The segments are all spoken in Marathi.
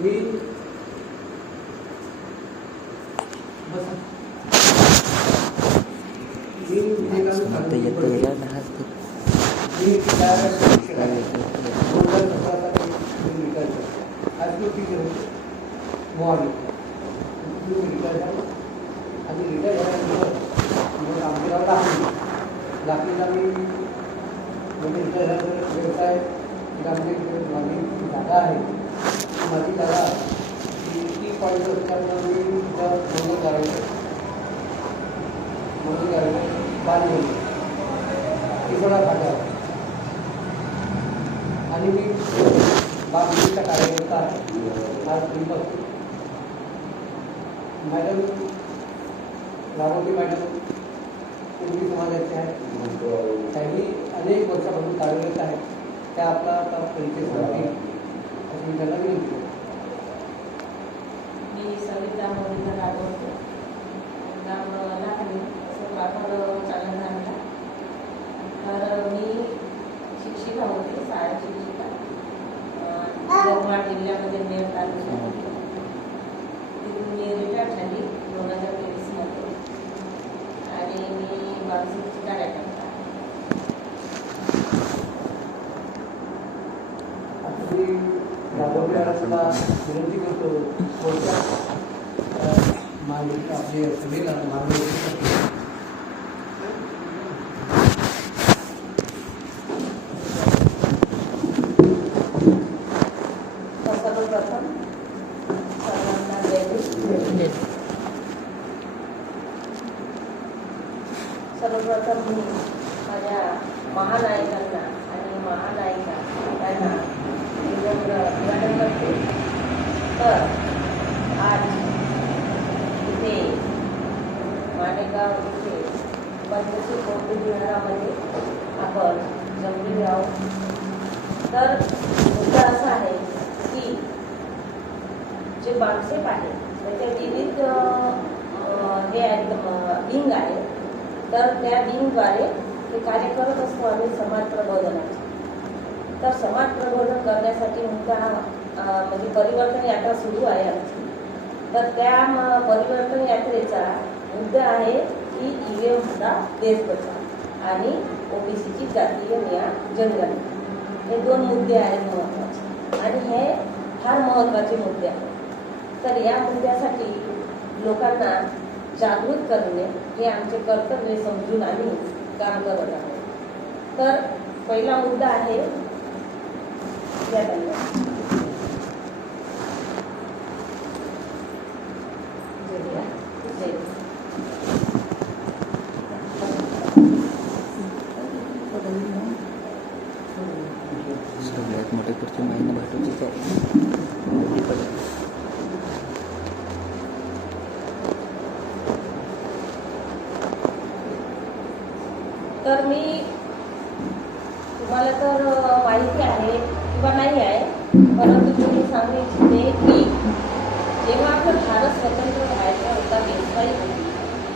मी व्यवसाय जागा आहे माझी जागा ती पॉईंट बांधली तिसरा फाटा आणि मी बागेचा कार्यकर्ता आहे आज दिवस मॅडम रावती मॅडम पूर्वी समाजाचे आहेत त्यांनी अनेक वर्षापासून कार्यरत आहेत त्या आपला आता परिचय सांगतील अशी मी त्यांना विनंती करतो. मी सविता मोदीचा राबवते नाम लाखनी असं वापर चालत आणला. तर मी शिक्षिका होते, शाळा शिक्षिका यवतमाळ जिल्ह्यामध्ये मेळ तालुक्यात. तिथून मी रिटायर झाली 2023 मध्ये आणि मी मानसिक कार्यकर्ता. विनंती करतो आपले सगळेला सर्वप्रथम सर्वांना सर्वप्रथम मी माझ्या महानायकांना आणि महानायिका यांना अभिवादन करते. तर आज इथे माणेगाव इथे पंचशील बौद्ध विहारामध्ये आपण जमलेले आहोत. तर मुद्दा असा आहे की जे बांगसेप आहे त्याच्या विविध हे आहेत विंग आहे. तर त्या विंगद्वारे हे कार्य करत असतो आम्ही समाज प्रबोधनाचे. तर समाज प्रबोधन करण्यासाठी मुद्दा म्हणजे परिवर्तन यात्रा सुरू आहे आमची. तर त्या परिवर्तन यात्रेचा मुद्दा आहे की ईव्हीएम हटा देश बचाव आणि ओबीसीची जातीय न्याय जनगणना. हे दोन मुद्दे आहेत महत्त्वाचे आणि हे फार महत्त्वाचे मुद्दे आहेत. तर या मुद्द्यासाठी लोकांना जागृत करणे हे आमचे कर्तव्य समजून आम्ही काम करत आहोत. तर पहिला मुद्दा आहे या सगळ्यात मोठे खुर्ची महिना भाटूचीच आहे. तर मी तुम्हाला तर माहिती आहे किंवा नाही आहे, परंतु मी सांगू इच्छिते की जेव्हा आपलं भारत स्वतंत्र व्हायचा होता, देशवाई होती,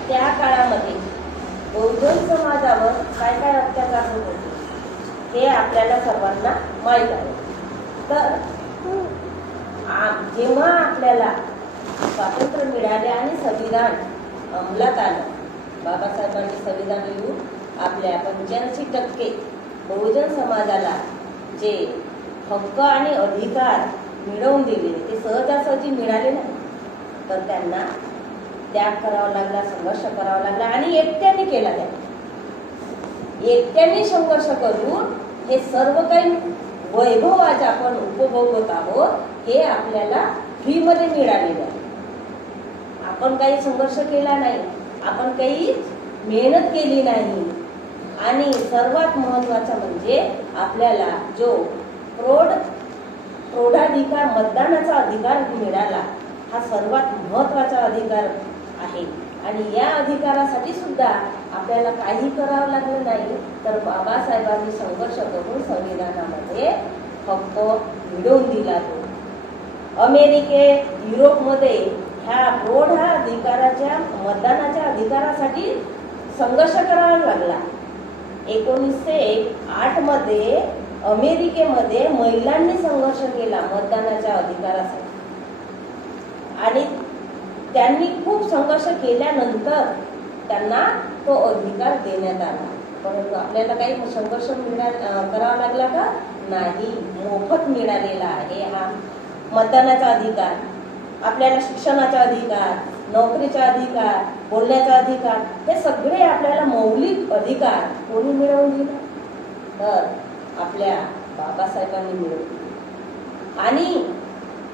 त्या काळामध्ये बहुजन समाजावर काय काय अत्याचार होत होते हे आपल्याला सर्वांना माहीत आहे. तर जेव्हा आपल्याला स्वातंत्र्य मिळाले आणि संविधान अंमलात आलं, बाबासाहेबांनी संविधान लिहून आपल्या 85% बहुजन समाजाला जे हक्क आणि अधिकार मिळवून दिले ते सहजासहजी मिळाले नाही. तर त्यांना त्याग करावा लागला, संघर्ष करावा लागला आणि एकट्याने केला. एकट्याने संघर्ष करून हे सर्व काही वैभव आज आपण उपभोगत आहोत हे आपल्याला फ्रीमध्ये मिळालेलं आहे. आपण काही संघर्ष केला नाही, आपण काही मेहनत केली नाही. आणि सर्वात महत्त्वाचं म्हणजे आपल्याला जो प्रौढाधिकार मतदानाचा अधिकार मिळाला हा सर्वात महत्त्वाचा अधिकार आहे. आणि या अधिकारासाठी सुद्धा आपल्याला काही करावं लागलं नाही. तर बाबासाहेबांनी संघर्ष करून संविधानामध्ये हक्क मिळवून दिला. तो अमेरिकेत, युरोपमध्ये ह्या प्रौढाधिकाराच्या मतदानाच्या अधिकारासाठी संघर्ष करावा लागला. 1908 मध्ये अमेरिकेमध्ये महिलांनी संघर्ष केला मतदानाच्या अधिकारासाठी. आणि त्यांनी खूप संघर्ष केल्यानंतर त्यांना तो अधिकार देण्यात आला. परंतु आपल्याला काही संघर्ष करावा लागला का? नाही, मोफत मिळालेला आहे हा मतदानाचा अधिकार, आपल्याला शिक्षणाचा अधिकार, नोकरीचा अधिकार, बोलण्याचा अधिकार, हे सगळे आपल्याला मौलिक अधिकार कोणी मिळवून दिले? तर आपल्या बाबासाहेबांनी मिळवून दिले. आणि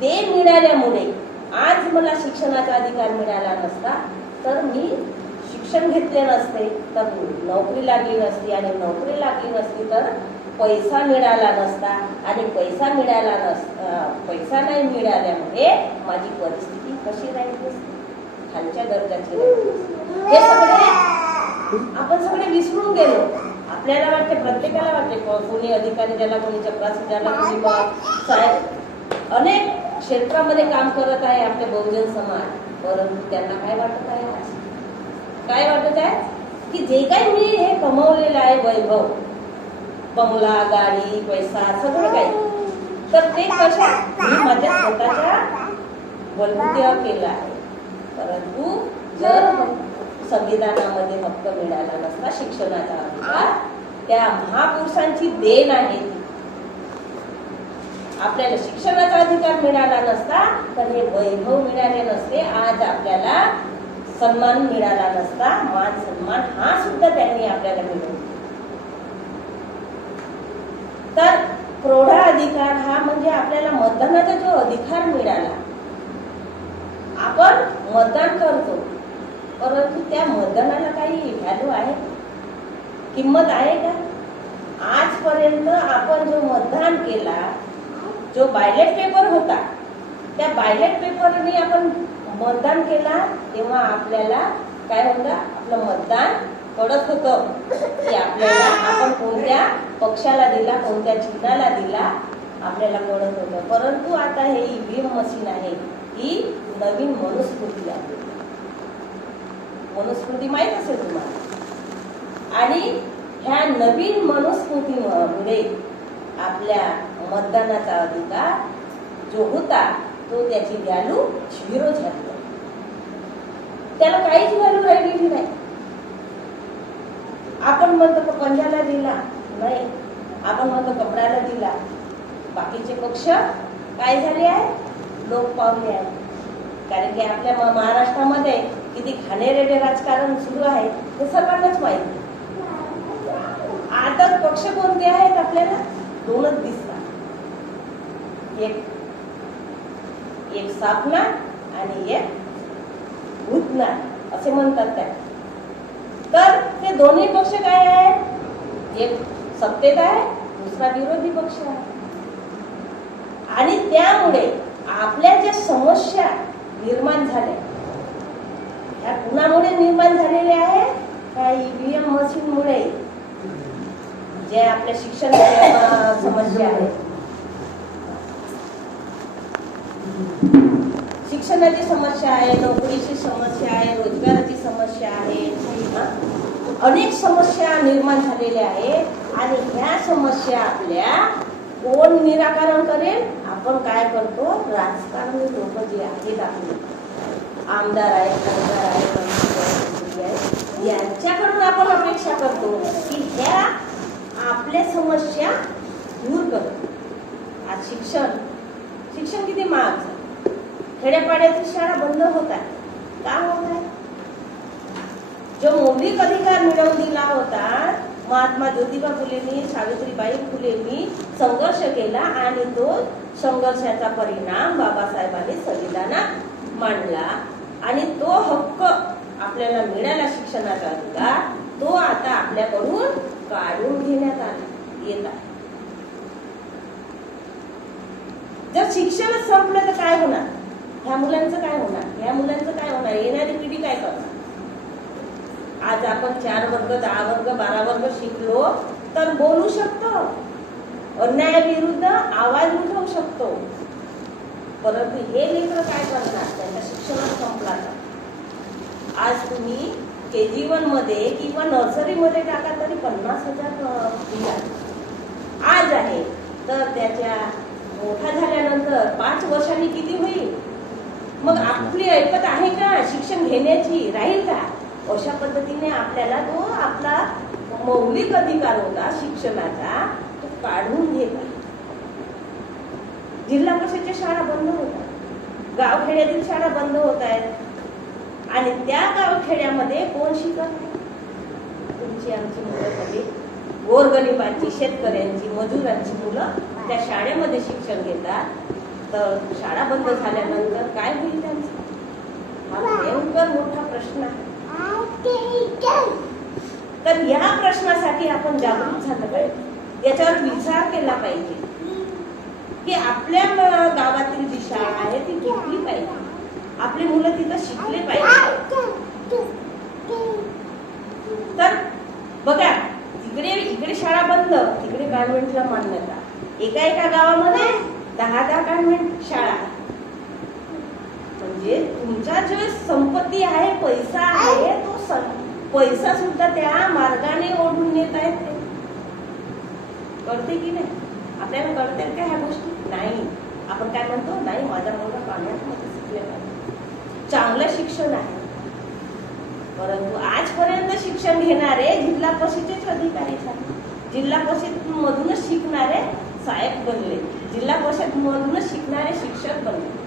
ते मिळाल्यामुळे आज मला शिक्षणाचा अधिकार मिळाला नसता तर मी शिक्षण घेतले नसते, तर नोकरी लागली नसती, आणि नोकरी लागली नसती तर पैसा मिळाला नसता, आणि पैसा नाही मिळाल्यामुळे माझी परिस्थिती कशी राहिली असती? खालच्या दर्जाची राहिली असती. हे सगळे आपण सगळे विसरून गेलो. आपल्याला वाटते, प्रत्येकाला वाटते, कोणी अधिकारी ज्याला, कोणी चपरासी ज्याला, कोणी साहेब अनेक क्षेत्रामध्ये काम करत आहे आपले बहुजन समाज. परंतु त्यांना काय वाटत आहे? काय वाटत आहे की जे काही मी हे कमवलेलं आहे वैभव, बंगला, गाडी, पैसा, सगळं काही, तर ते कशा मी माझ्या स्वतःच्या बलबुतीवर केलं आहे. परंतु जर संविधानामध्ये हक्क मिळाला नसता, शिक्षणाचा अधिकार, त्या महापुरुषांची देण आहे ती. आपल्याला शिक्षणाचा अधिकार मिळाला नसता तर हे वैभव मिळाले नसते, आज आपल्याला सन्मान मिळाला नसता, मान सन्मान हा सुद्धा त्यांनी आपल्याला मिळवून. तर प्रौढा अधिकार हा म्हणजे आपल्याला मतदानाचा जो अधिकार मिळाला. आपण मतदान करतो, परंतु त्या मतदानाला काही व्हॅल्यू आहे, किंमत आहे का? आजपर्यंत आपण जो मतदान केला, जो बायलेट पेपर होता, त्या बायलेट पेपरने आपण मतदान केला, तेव्हा आपल्याला काय होतं? आपलं मतदान कळत होतं की आपल्याला आपण कोणत्या पक्षाला दिला, कोणत्या चिन्हाला दिला, आपल्याला कळत होतं. परंतु आता हे ईव्हीएम मशीन आहे, ही नवीन मनुस्मृती आहे. मनुस्मृती माहित असेल तुम्हाला. आणि ह्या नवीन मनुस्मृतीमुळे आपल्या मतदानाचा अधिकार जो होता तो त्याची व्हॅल्यू झिरो झाली. त्याला काहीच व्हॅल्यू राहिलेली नाही. आपण म्हणतो पंजाला दिला नाही, आपण म्हणतो कपड्याला दिला. बाकीचे पक्ष काय झाले आहे? लोक पावले आहे. कारण की आपल्या महाराष्ट्रामध्ये किती घाणेरडे राजकारण सुरू आहे हे सर्वांनाच माहिती. आता पक्ष कोणते आहेत? आपल्याला दोनच दिसतात, एक सापनाथ आणि एक भूतनाथ असे म्हणतात त्या. तर ते दोन्ही पक्ष काय आहे? एक सत्तेत आहे, दुसरा विरोधी पक्ष आहे. आणि त्यामुळे आपल्या ज्या समस्या निर्माण झाल्या, ह्या कुणामुळे निर्माण झालेल्या आहे? त्या ईव्हीएम मशीनमुळे. जे आपल्या शिक्षणाच्या समस्या आहेत, शिक्षणाची समस्या आहे, नोकरीची समस्या आहे, रोजगाराची समस्या आहे, अनेक समस्या निर्माण झालेल्या आहेत. आणि ह्या समस्या आपल्या कोण निराकरण करेल? आपण काय करतो? राजकारणी लोक जे आहेत, आपले आमदार आहेत, खासदार आहेत, मंत्री आहेत, यांच्याकडून आपण अपेक्षा करतो की ह्या आपल्या समस्या दूर करतो. आज शिक्षण किती महाग झालं. खेड्यापाड्याची शाळा बंद होत आहे. का होत आहे? जो मौलिक अधिकार मिळवून दिला होता, महात्मा ज्योतिबा फुलेंनी, सावित्रीबाई फुलेंनी संघर्ष केला, आणि तो संघर्षाचा परिणाम बाबासाहेबांनी संविधानात मांडला. आणि तो हक्क आपल्याला मिळाला, शिक्षणाचा अधिकार, तो आता आपल्याकडून काढून घेण्यात आला येत आहे. जर शिक्षण संपलं तर काय होणार? ह्या मुलांचं काय होणार? ह्या मुलांचं काय होणार? येणारी पिढी काय करणार? आज आपण 4 वर्ग, 10 वर्ग, 12 वर्ग शिकलो तर बोलू शकतो, अन्यायाविरुद्ध आवाज उठवू शकतो. परंतु हे लेकरं काय करणार? त्यांचं शिक्षण संपला. आज तुम्ही KG1 मध्ये किंवा नर्सरीमध्ये टाका तरी 50,000 फी आज आहे. तर त्याच्या मोठा झाल्यानंतर 5 वर्षांनी किती होईल? मग आपली ऐपत आहे का शिक्षण घेण्याची, राहील का? अशा पद्धतीने आपल्याला तो आपला मौलिक अधिकार होता शिक्षणाचा, तो काढून घेत आहे. जिल्हा परिषदच्या शाळा बंद होतात, गावखेड्यातील शाळा बंद होत आहेत आणि त्या गावखेड्यामध्ये कोण शिकत आहे? तुमची आमची मुलं सगळी गोरगरिबांची, शेतकऱ्यांची, मजुरांची मुलं त्या शाळेमध्ये शिक्षण घेतात. तर शाळा बंद झाल्यानंतर काय होईल त्यांचं? हा भयंकर मोठा प्रश्न आहे. तर या प्रश्नासाठी आपण जागृत झालं पाहिजे, याच्यावर विचार केला पाहिजे की आपल्या गावातील जी शाळा आहे ती घेतली पाहिजे, आपली मुलं तिथं शिकले पाहिजे. तर बघा, इकडे शाळा बंद, तिकडे कॉन्व्हेंटला मान्यता. एका गावामध्ये 10 कॉन्व्हेंट शाळा. म्हणजे तुमचा जो संपत्ती आहे, पैसा आहे, तो पैसा सुद्धा त्या मार्गाने ओढून नेत आहेत ते. कळते की नाही? आपल्याला कळते का ह्या गोष्टी? नाही. आपण काय म्हणतो, नाही माझा मुलगा कॉन्व्हेंटमध्ये शिकले पाहिजे, चांगलं शिक्षण आहे. परंतु आजपर्यंत शिक्षण घेणारे जिल्हा परिषदेचे अधिकारी झाले, जिल्हा परिषद मधूनच शिकणारे साहेब बनले, जिल्हा परिषद मधूनच शिकणारे शिक्षक बनले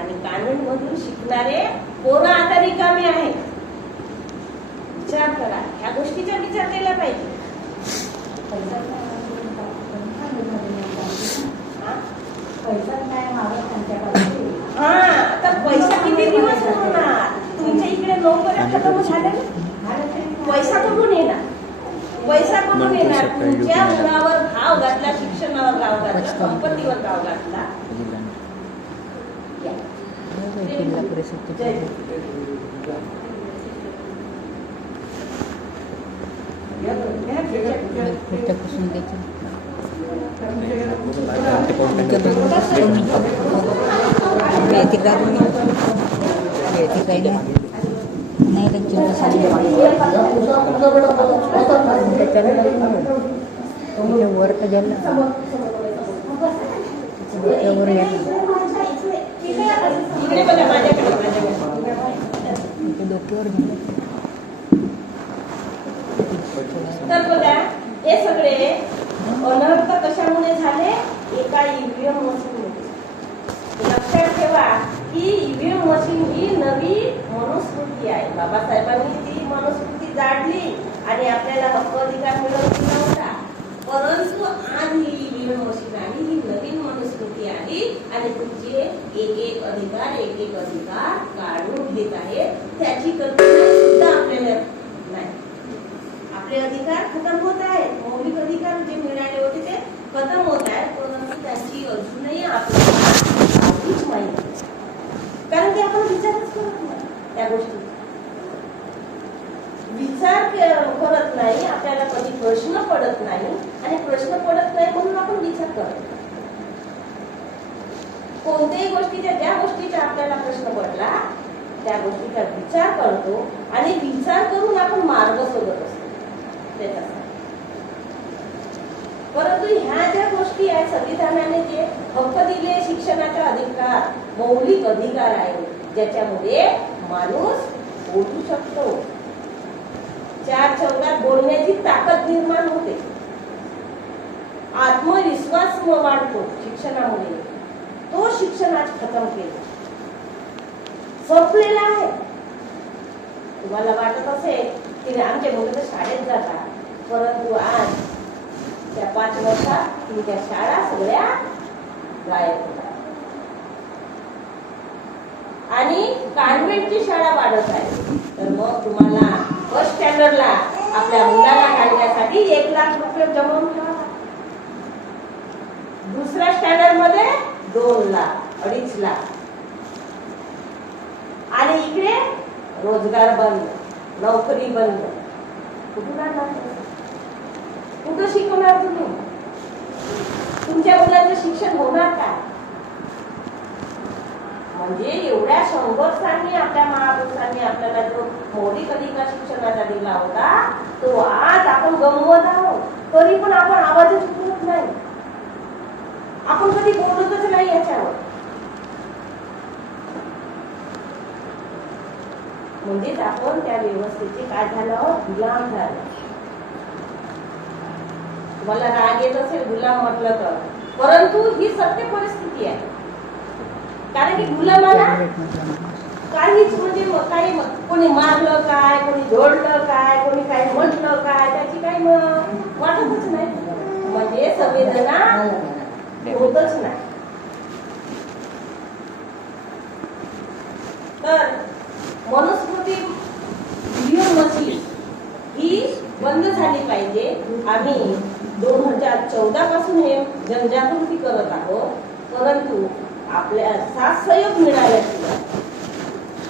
आणि कॉन्व्हेंट मधून शिकणारे पोरं आता रिकामे आहेत. विचार करा, ह्या गोष्टीचा विचार केला पाहिजे. हा, आता पैसा किती दिवस होणार? तुमच्या इकडे नोकऱ्या खतम झाल्या, पैसा कुठून येणार? पैसा कुठून येणार? तुमच्या मुलावर भाव घातला, शिक्षणावर भाव घातला, संपत्तीवर भाव घातला. जिल्हा परिषद पुस्तकापासून द्यायचं नाही वर तर गेलं, वर डोक्यावर तर बघा, हे सगळे अनर्थ कशामुळे झाले? एका ईव्हीएम मशीनमुळे. लक्षात ठेवा की ईव्हीएम मशीन ही नवी मनुस्मृती आहे. बाबासाहेबांनी ती मनुस्मृती जाडली आणि आपल्याला हक्क अधिकार मिळवून नव्हता. परंतु आज ही ईव्हीएम मशीन आली, ही नवीन मनुस्मृती आली आणि तुमचे एक अधिकार काढून घेत आहे. त्याची कल्पना सुद्धा आपल्याला नाही. आपले अधिकार खतम होत आहेत, मौलिक अधिकार जे मिळाले होते ते खतम होत आहेत, परंतु त्याची अजूनही आपल्याला काहीच माहिती नाही. कारण की आपण विचारच करत नाही त्या गोष्टी, विचार करत नाही. आपल्याला कधी प्रश्न पडत नाही आणि प्रश्न पडत नाही म्हणून आपण विचार करत नाही. कोणत्याही गोष्टीच्या, ज्या गोष्टीचा आपल्याला प्रश्न पडला त्या गोष्टीचा विचार करतो आणि विचार करून आपण मार्ग शोधत असतो त्याच्यासाठी. परंतु ह्या ज्या गोष्टी आहेत, संविधानाने जे हक्क दिले, शिक्षणाचा अधिकार, मौलिक अधिकार आहे, ज्याच्यामुळे माणूस बोलू शकतो, चार चौघात बोलण्याची ताकद निर्माण होते, आत्मविश्वास वाढतो शिक्षणामुळे. तो शिक्षण आज खतम केला, संपलेला आहे. तुम्हाला वाटत असेल की आमचे मुलं तर शाळेत जातात, परंतु आज त्या 5 वर्षात तुमच्या शाळा सगळ्या गायब होतात आणि कॉन्व्हेंटची शाळा वाढत आहे. तर मग तुम्हाला फर्स्ट स्टँडर्डला आपल्या मुलाला घालण्यासाठी 1 लाख रुपये जमवून ठेवा. दुसऱ्या स्टँडर्ड मध्ये 2 लाख, 2.5 लाख. आणि इकडे रोजगार बंद, नोकरी बंद. कुठून आणणार? कुठं शिकवणार तुम्ही? तुमच्या मुलाचं शिक्षण होणार का? म्हणजे एवढ्या संघर्षांनी आपल्या महापुरुषांनी आपल्याला जो मौलिक अधिकार शिक्षणाचा दिला होता, तो आज आपण गमवत आहोत. तरी पण आपण आवाजच उठवत नाही, आपण कधी बोलतच नाही याच्यावर. आपण त्या व्यवस्थेचे काय झालं, गुलाम झालो. तुम्हाला राग येत असेल गुलाम म्हटलं तर, परंतु ही सत्य परिस्थिती आहे. कारण की गुलामाला काहीच म्हणजे काही कोणी मारलं काय, कोणी जोडलं काय, कोणी काही म्हटलं काय, त्याची काही वाटतच नाही, म्हणजे संवेदना होतच नाही. तर मनुस्मृती व्हिडिओ मशीन ही बंद झाली पाहिजे. आम्ही 2014 पासून हे जनजागृती करत आहोत, परंतु आपल्या साथ सहयोग मिळाल्याशिवाय,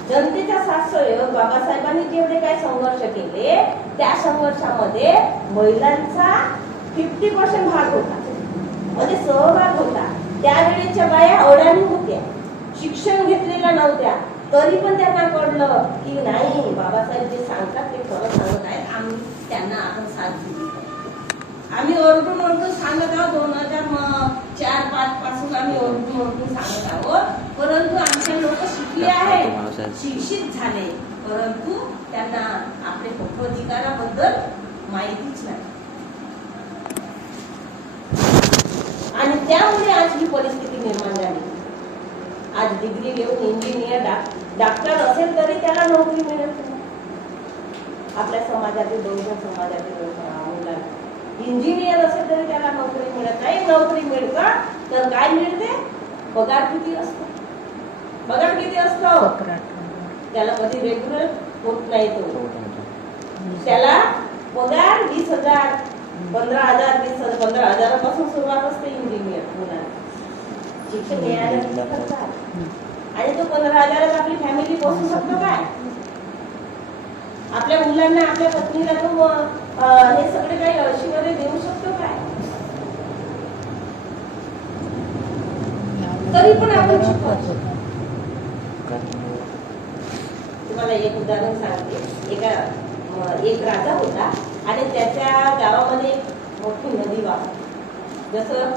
जनतेचा साथ सहयोग, बाबासाहेबांनी जेवढे काही संघर्ष केले त्या संघर्षामध्ये महिलांचा 50% भाग होता, म्हणजे सहभाग होता. त्यावेळेच्या बाया अडाणी होत्या, शिक्षण घेतलेल्या नव्हत्या, तरी पण त्यांना कळलं की नाही, बाबासाहेब जे सांगतात ते खरं सांगत आहेत, आम्ही त्यांना आपण साथ दिली. आम्ही ओरडून ओरडून सांगत आहोत, 2004-5 पासून आम्ही ओरडून ओरडून सांगत आहोत, परंतु आमचे लोक शिकले आहेत, शिक्षित झाले, परंतु त्यांना आपले हक्क-अधिकाराबद्दल माहितीच नाही. आणि त्यामुळे आज ही परिस्थिती निर्माण झाली. आज डिग्री घेऊन इंजिनियर, डॉक्टर असेल तरी त्याला नोकरी मिळत नाही. आपल्या समाजातील, बहुजन समाजातील मुलांना इंजिनियर असेल तरी त्याला नोकरी मिळत नाही. नोकरी मिळतं तर काय मिळते, पगार किती असतो, पगार किती असतो, त्याला कधी रेग्युलर होत नाही. तो त्याला पगार 20,000, 15,000, 20,000, 15,000पासून सुरुवात असते इंजिनियर मुलांना. शिक्षण घ्यायला आणि तो 15,000 आपली फॅमिली पोसू शकतो काय, आपल्या मुलांना, आपल्या पत्नीला तो हे सगळे काही अशीमध्ये देऊ शकतो काय, तरी पण आपण शिकवतो. तुम्हाला एक उदाहरण सांगते. एक राजा होता आणि त्याच्या गावामध्ये मोठी नदी वाहते. जसं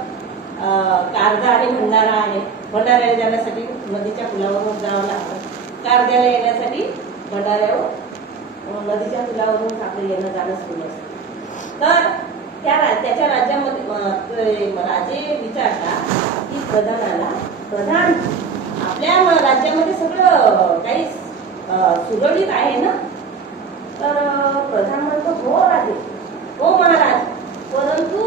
कारदा आणि भंडारा आहे, भंडाऱ्याला जाण्यासाठी नदीच्या पुलावरून जावं लागतं, कारद्याला येण्यासाठी भंडाऱ्यावर नदीच्या पुलावरून आपलं येणं जाणं सुरू असतं. तर त्याच्या राज्यामध्ये राजे विचारतात की प्रधान आपल्या राज्यामध्ये सगळं काही सुरळीत आहे ना. तर प्रधान म्हणतो हो राजे, हो महाराज, परंतु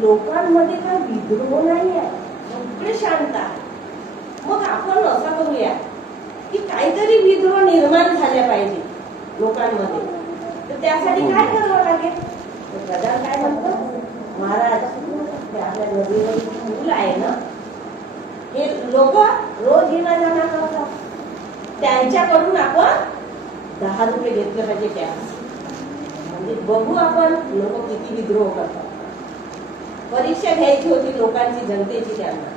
लोकांमध्ये काय विद्रोह नाही आहे, सगळे शांत आहे. मग आपण असं करूया की काहीतरी विद्रोह निर्माण झाल्या पाहिजे लोकांमध्ये, तर त्यासाठी काय करावं लागेल. प्रधान काय म्हणतो, महाराज आपल्या नदीवर पूल आहे ना, हे लोक रोज येणं जाणं करतात, त्यांच्याकडून आपण 10 रुपये घेतले पाहिजे टॅक्स. म्हणजे बघू आपण लोक किती विद्रोह करतात. परीक्षा घ्यायची होती लोकांची, जनतेची त्यांना.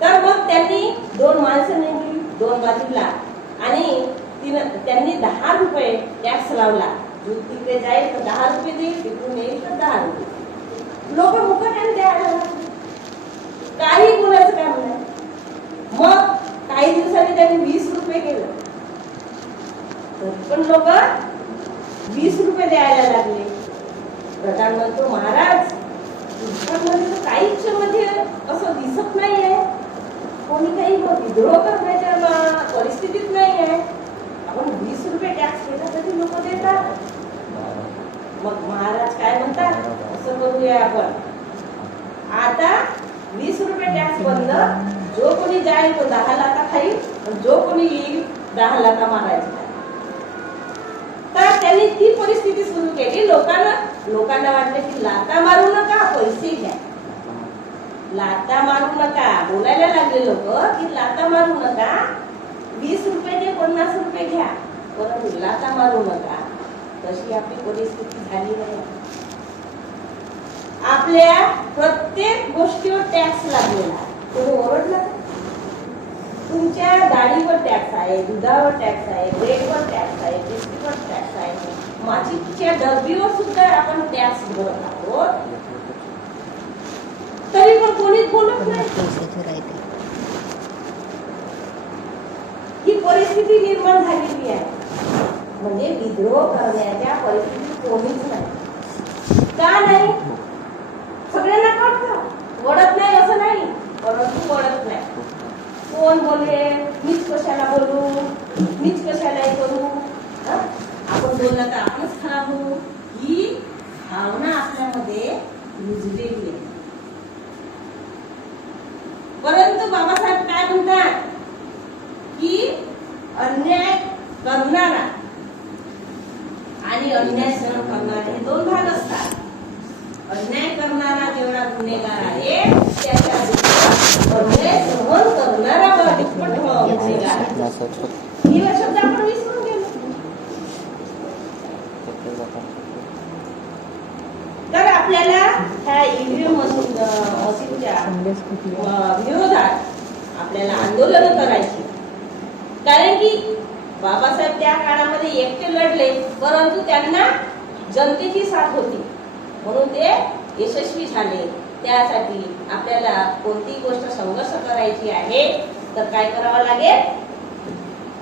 तर मग त्यांनी 2 माणसं नेमली 2 बाजूला आणि त्यांनी 10 रुपये टॅक्स लावला. तिकडे जाईल तर 10 रुपये देईल, तिकडून येईल तर 10 रुपये. लोक मुकाट्याने द्यायला लागले, काही बोलायचं काम नाही. मग काही दिवसांनी त्यांनी 20 रुपये केलं, पण लोक 20 रुपये द्यायला लागले. प्रधान म्हणतो, महाराज तुमच्यामध्ये तर काहीच मध्ये असं दिसत नाहीये, कोणी काही विद्रोह करण्याच्या परिस्थितीत नाही आहे. आपण 20 रुपये टॅक्स केला तरी लोक देतात. मग महाराज काय म्हणतात, असं करूया आपण, आता 20 रुपये टॅक्स बंद, जो कोणी जाईल तो 10 लाथा खाईल, जो कोणी येईल 10 लाथा मारायचा. तर त्यांनी ती परिस्थिती सुरू केली. लोकांना वाटलं की लाथा मारू नका, पैसे घ्या, लाथा मारू नका. बोलायला लागले लोक की लाथा मारू नका, 20 रुपये घे, 50 रुपये घ्या, परंतु लाथा मारू नका. तशी आपली परिस्थिती झाली नाही. आपल्या प्रत्येक गोष्टीवर टॅक्स लागलेला. तुम्ही ओरडला, तुमच्या डाळीवर टॅक्स आहे, दुधावर टॅक्स आहे, ब्रेडवर टॅक्स आहे, बिस्किटवर टॅक्स आहे, माचीच्या डब्बीवर सुद्धा आपण टॅक्स भरत आहोत, तरी पण कोणीच बोलत नाही. ही परिस्थिती परिस्थिती निर्माण झालेली आहे. म्हणजे विद्रोह करण्याच्या परिस्थितीत कोणीच नाही. का नाही? सगळ्यांना कळतं, वळत नाही असं नाही, परंतु वळत नाही. कोण बोले, मीच कशाला बोलू, मीच कशाला हे करू, आपण बोलला तर आपणच खराब होऊ, ही भावना आपल्यामध्ये रुजलेली आहे. परंतु बाबासाहेब काय म्हणतात की अन्याय करणारा आणि अन्याय सहन करणारा हे दोन भाग असतात. अन्याय करणारा जेवढा गुन्हेगार आहे त्याच्या अन्याय सहन करणारा दुप्पट गुन्हेगार. ही शब्द आपण विसरून गेलो. तर आपल्याला ह्या ईव्हीएम मशीनच्या विरोधात आपल्याला आंदोलन करायची. कारण की बाबासाहेब त्या काळामध्ये एकटे लढले, परंतु त्यांना जनतेची साथ होती म्हणून ते यशस्वी झाले. त्यासाठी आपल्याला कोणतीही गोष्ट संघर्ष करायची आहे तर काय करावं लागेल?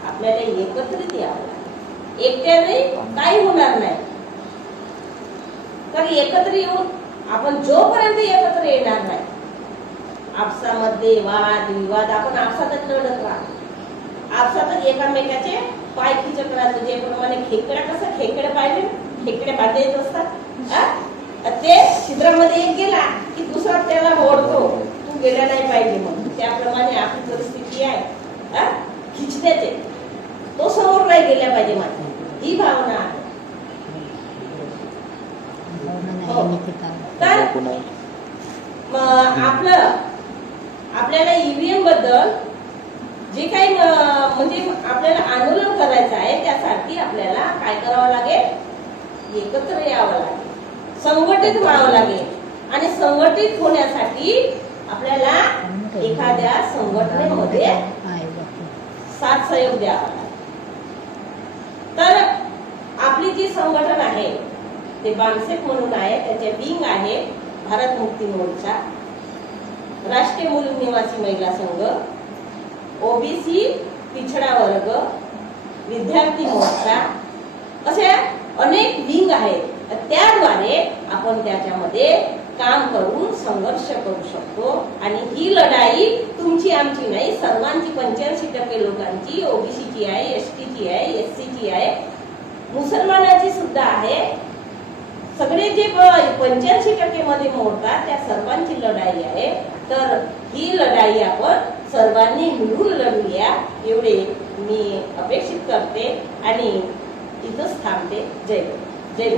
आपल्याला एकत्रित यावं लागेल. एकट्याने काही होणार नाही. तर एकत्र येऊन आपण जोपर्यंत एकत्र येणार नाही, आपसामध्ये वाद विवाद आपण आपसातच लढत राहतो. आपसातच एकामेकाचे पाय खिचत राहतो. ज्याप्रमाणे खेकडा कसं खेकडे पाहिजे खेकडे बांधे येत असतात, ते छिद्रामध्ये एक गेला की दुसरा त्याला ओढतो, तू गेला नाही पाहिजे. मग त्याप्रमाणे आपली परिस्थिती आहे खिचण्याचे, तो समोर नाही गेल्या पाहिजे. माझी ही भावना आहे. तर आपल्याला ईव्हीएम बद्दल जे काही म्हणजे आपल्याला आंदोलन करायचं आहे त्यासाठी आपल्याला काय करावं लागेल? एकत्र यावं लागेल, संघटित व्हावं लागेल. आणि संघटित होण्यासाठी आपल्याला एखाद्या संघटनेमध्ये साथ सहयोग द्यावा लागेल. तर आपली जी संघटन आहे ते बामसेफ म्हणून आहे, त्याचे विंग आहे भारत मुक्ती मोर्चा, राष्ट्रीय मूल निवासी महिला संघ, ओबीसी पिछडा वर्ग, विद्यार्थी मोर्चा, असे अनेक विंग आहेत. त्याद्वारे आपण त्याच्यामध्ये काम करून संघर्ष करू शकतो. आणि ही लढाई तुमची आमची नाही, सर्वांची, 85% लोकांची, ओबीसीची आहे, एसटीची आहे, एससीची आहे, मुसलमानाची सुद्धा आहे. सगळे जे 85% मध्ये मोडतात त्या सर्वांची लढाई आहे. तर ही लढाई आपण सर्वांनी मिळून लढूया एवढे मी अपेक्षित करते आणि इथंच थांबते. जय जय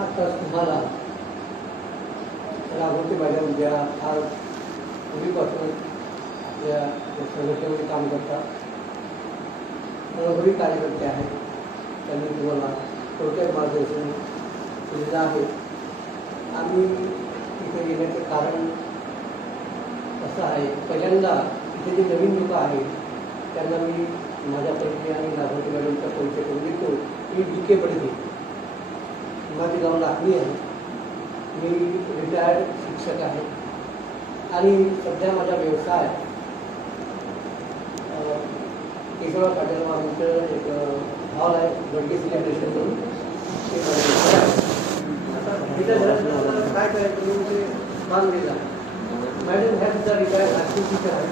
आता तुम्हाला राघोटी माझ्या उद्या आज पूर्वीपासून आपल्या संघटनेमध्ये काम करतात अनुभवी कार्यकर्ते आहेत. त्यांनी तुम्हाला थोडक्यात मार्गदर्शन केलेलं आहे. आम्ही इथे येण्याचं कारण असं आहे, पहिल्यांदा इथे जे नवीन लोक आहेत त्यांना मी माझ्या परिचय आणि राघोटी मॅडमचा परिचय करून देतो. मी DK पडते, माझे गाव लाखणी आहे. मी रिटायर्ड शिक्षक आहे आणि सध्या माझा व्यवसाय केशवराव पाटील आमचं एक हॉल आहे बर्थडे सेलिब्रेशन करून ते आता तिथे घरात काय करायचं म्हणजे मान दिला. मॅडम ह्या सुद्धा रिटायर्ड आर्टिस्ट टीचर आहे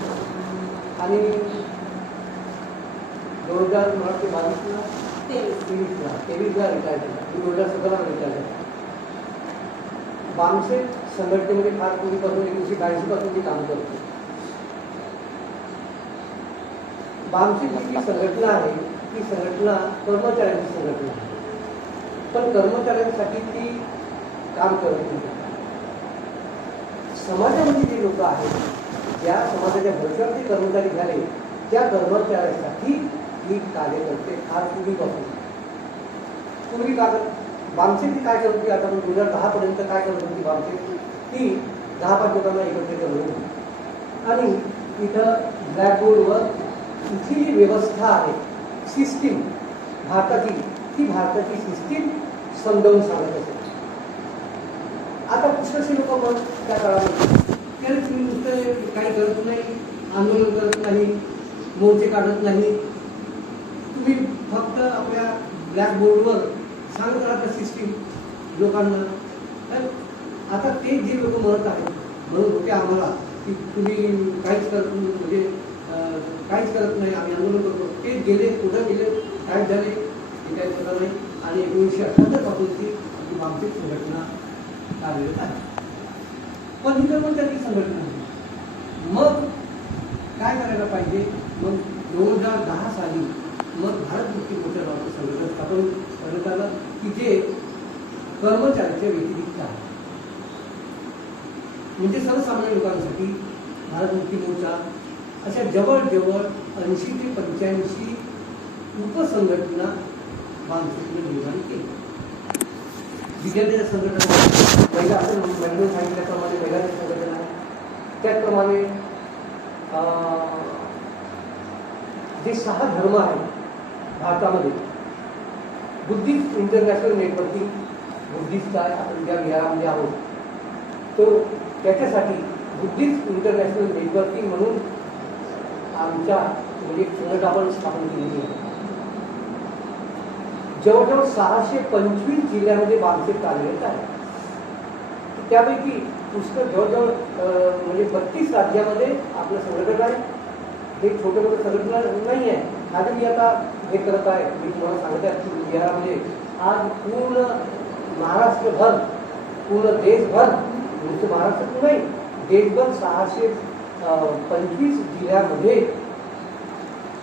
आणि 2022ला 23ला रिटायर झाला. मी 2017ला रिटायर झाला. बामसेफ संघटनेमध्ये फार पूर्वीपासून 1982 पासून मी काम करतो. बामसेफ जी संघटना आहे ती संघटना कर्मचाऱ्यांची संघटना आहे, पण कर्मचाऱ्यांसाठी ती काम करत नाही. समाजामध्ये जे लोक आहेत, ज्या समाजाच्या भरतीवर ते कर्मचारी झाले त्या कर्मचाऱ्यांसाठी ही कार्य करते. फार पूर्वी का बामसेफ ती काय करत होती, आता 2010 पर्यंत काय करत होती बामसेफ, ती 10-5 लोकांना एकत्र करून आणि इथं ब्लॅकबोर्डवर इथली जी व्यवस्था आहे, सिस्टीम भारताची, ती भारताची सिस्टीम समजावून सांगत असेल. आता पुष्कळशी लोक मग त्या काळामध्ये त्याला तुम्ही नुसतं काही करत नाही, आंदोलन करत नाही, मोर्चे काढत नाही, तुम्ही फक्त आपल्या ब्लॅकबोर्डवर सांगत राहता सिस्टीम लोकांना. तर आता ते जे लोक म्हणत आहेत, म्हणत होते आम्हाला की तुम्ही काहीच करत म्हणजे काहीच करत नाही, आम्ही आंदोलन करतो, ते गेले, पुढे गेले, काय झाले हे काही पता नाही. आणि 1978 पासून ती मागची संघटना कार्यरत आहे. पण इथं पण त्यांनी संघटना आहे. मग काय करायला पाहिजे? मग 2010 साली मग भारत मुक्ती मोर्चा नावाचं संघटन स्थापन करण्यात आलं की जे कर्मचाऱ्यांच्या व्यतिरिक्त आहे. म्हणजे सर्वसामान्य लोकांसाठी भारत मुक्ती मोर्चा अशा जवळजवळ 80 ते 85 उपसंघटना बांधकामाने निर्माण केली. विद्यार्थ्यांच्या संघटना पहिला आपण मंडळ सांगितल्याप्रमाणे महिलांच्या संघटना आहे. त्याचप्रमाणे जे 6 धर्म आहेत भारतामध्ये, बुद्धिस्ट इंटरनॅशनल नेटवर्किंग, बुद्धिस्ट आहे, आपण ज्या विहारामध्ये आहोत, तो त्याच्यासाठी बुद्धिस्ट इंटरनॅशनल नेटवर्किंग म्हणून आमच्या म्हणजे संघटना आपण स्थापन केलेली आहे. जवळजवळ 625 जिल्ह्यामध्ये बांधकाम कार्यरत आहे. त्यापैकी पुष्कळ जवळजवळ म्हणजे 32 राज्यामध्ये आपलं संघटन आहे. हे छोटे मोठे संघटना नाही आहे. आधी मी आता हे करत आहे, मी तुम्हाला सांगत आहे की बिहारामध्ये आज पूर्ण महाराष्ट्रभर, पूर्ण देशभर, नुसतं महाराष्ट्रात नाही, देशभर 625 जिल्ह्यामध्ये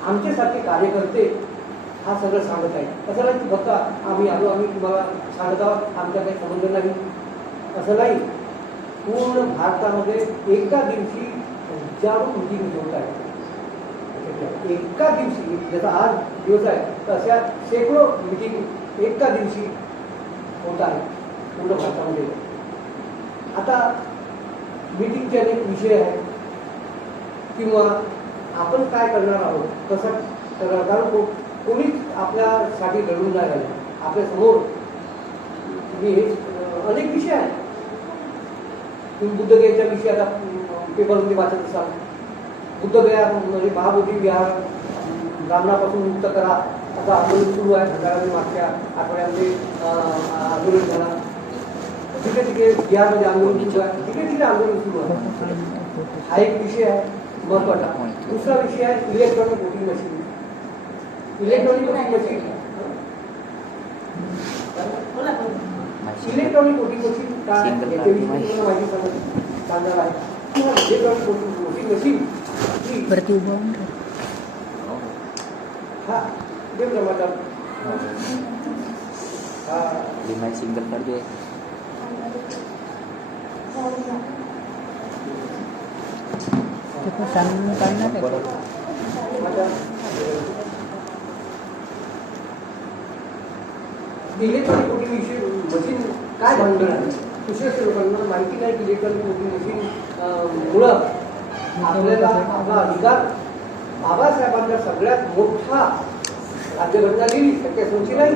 आमच्यासारखे कार्यकर्ते हा सगळं सांगत आहे. असं नाही की फक्त आम्ही आलो, आम्ही तुम्हाला सांगत आहोत, आमचा काही संबंध नाही, असं नाही. पूर्ण भारतामध्ये एका दिवशी हजारो मीटिंग होत आहे. एका दिवशी, जसा आज दिवस आहे तशा शेकडो मीटिंग एका दिवशी होत आहे पूर्ण भारतामध्ये. आता मीटिंगचे अनेक विषय आहेत किंवा आपण काय करणार आहोत, कसं करणार, कारण कोणीच आपल्यासाठी लढून नाही राहिले. आपल्यासमोर हे अनेक विषय आहेत. तुम्ही बुद्धगयेच्या विषयी आता पेपरमध्ये वाचत असाल. बुद्धगया म्हणजे महाबोधी विहार ब्राह्मणापासून मुक्त करा असं आंदोलन सुरू आहे. भंडारामध्ये मागच्या आठवड्यामध्ये आंदोलन झाला. तिथे तिथे बिहारमध्ये आंदोलन सुरू आहे. तिथे तिथे आंदोलन सुरू आहे. हा एक विषय आहे महत्वाचा. दुसरा विषय आहे electronic voting machine. Electronic voting machine, electronic voting machine काय माहिती सांगणार आहे. इलेक्ट्रॉनिक वोटिंग मशीन हा सिंगल कर दे. काढणार इलेक्ट्रॉनिक वोटिंग मशीन काय भानगड आहे? दुसऱ्या लोकांना माहिती नाही की इलेक्ट्रॉनिक वोटिंग मशीन मुळे आपल्याला आपला अधिकार, बाबासाहेबांचा सगळ्यात मोठा राज्यघटना लिहिली, त्याच्या संशी नाही,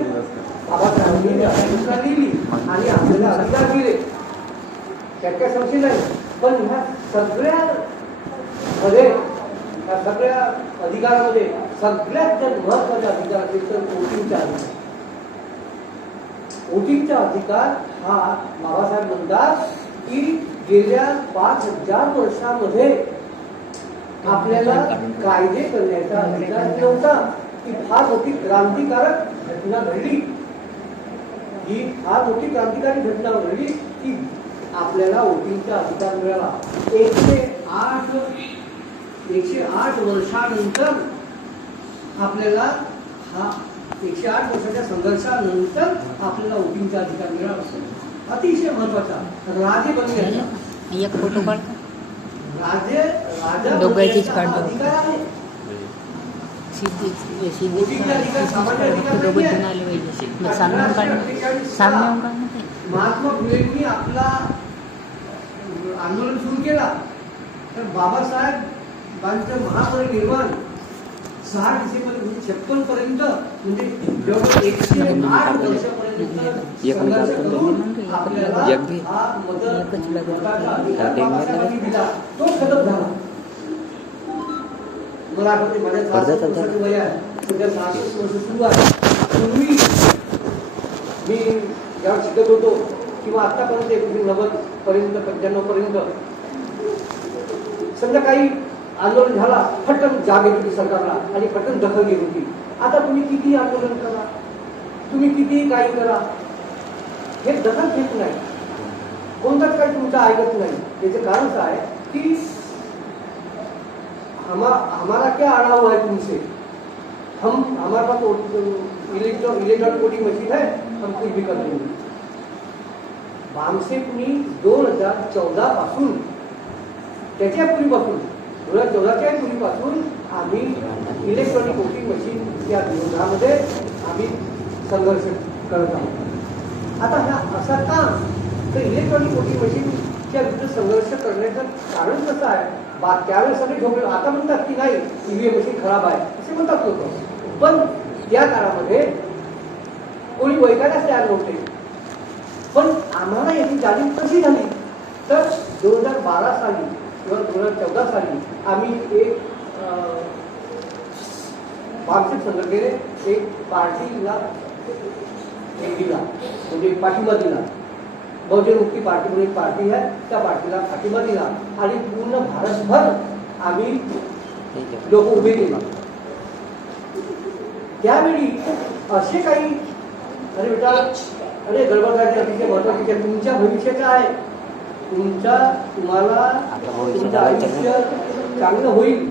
बाबासाहेबांनी राज्यघटना लिहिली आणि आपल्याला अधिकार दिले, त्याच्या संशी नाही. पण ह्या सगळ्या मध्ये, ह्या सगळ्या अधिकारामध्ये सगळ्यात जर महत्वाचा अधिकार असेल तर वोटिंगचा अधिकार. वोटिंगचा अधिकार हा बाबासाहेब म्हणतात की गेल्या 5000 वर्षामध्ये आपल्याला कायदे करण्याचा अधिकार नव्हता. ही फार मोठी क्रांतिकारक घटना घडली. ही फार मोठी क्रांतिकारी घटना घडली की आपल्याला वोटिंगचा अधिकार मिळाला. 108 वर्षानंतर आपल्याला हा 108 वर्षाच्या संघर्षानंतर आपल्याला वोटिंगचा अधिकार मिळाला. अतिशय महत्वाचा. राजे बनण्याचा एक फोटो काढ. राजा दोघांचीच काढतो. अधिकार आहे. वोटिंगचा अधिकार सामान्य अधिकार नाही आहे. सामने महात्मा फुलेंनी आपला आंदोलन सुरू केला तर बाबासाहेब महापरिनिर्वाण 6 डिसेंबर 1956 पर्यंत म्हणजे जवळ 108 वर्षापर्यंत संघर्ष करून आपल्याला हा मताचा अधिकार दिला. तो खतम झाला. मला आठवते माझ्या 63 वर्षाचं वय आहे, सध्या 66 वर्ष सुरू आहे. पूर्वी मी जेव्हा शिकत होतो किंवा आतापर्यंत 1990 पर्यंत 95 पर्यंत समजा काही आंदोलन झाला, फटकन जाग येत होती सरकारला आणि फटकन दखल घेत होती. आता तुम्ही किती आंदोलन करा, तुम्ही किती काही करा, हे दखल घेत नाही, कोणताच काही तुमचं ऐकत नाही. याचं कारण काय की हमारा क्या आड़ा हुआ है तुमसे, हमारे पास इलेक्ट्रॉनिक वोटिंग मशीन है, हम कुछ भी कर देंगे. बामसेपनी 2014 पासून त्याच्या पूर्वीपासून 2014च्या पूर्वीपासून आम्ही इलेक्ट्रॉनिक वोटिंग मशीन या विरोधामध्ये आम्ही संघर्ष करत आहोत. आता हा असा का तर इलेक्ट्रॉनिक वोटिंग मशीनच्या विरुद्ध संघर्ष करण्याचं कारण कसं आहे. त्यावेळेस सगळे झोपले, आता म्हणतात की नाही ईव्हीएम मशीन खराब आहे असे म्हणतात लोक. पण त्या काळामध्ये कोणी वैकायलाच तयार नव्हते. पण आम्हाला याची जाणीव कशी झाली तर 2012 साली किंवा 2014 साली आम्ही एक मानसिक संघटनेने एक पार्टीला दिला, म्हणजे पाठिंबा दिला. बहुजन मुक्ती पार्टी म्हणून एक पार्टी आहे, त्या पार्टीला पाठिंबा दिला आणि पूर्ण भारतभर आम्ही लोक उभे केले. त्यावेळी असे काही अरे बेटा अरे गडबड करायची अतिशय महत्वाची आहे. तुमच्या भविष्याचं आहे, तुम्हाला तुमचं आयुष्य चांगलं होईल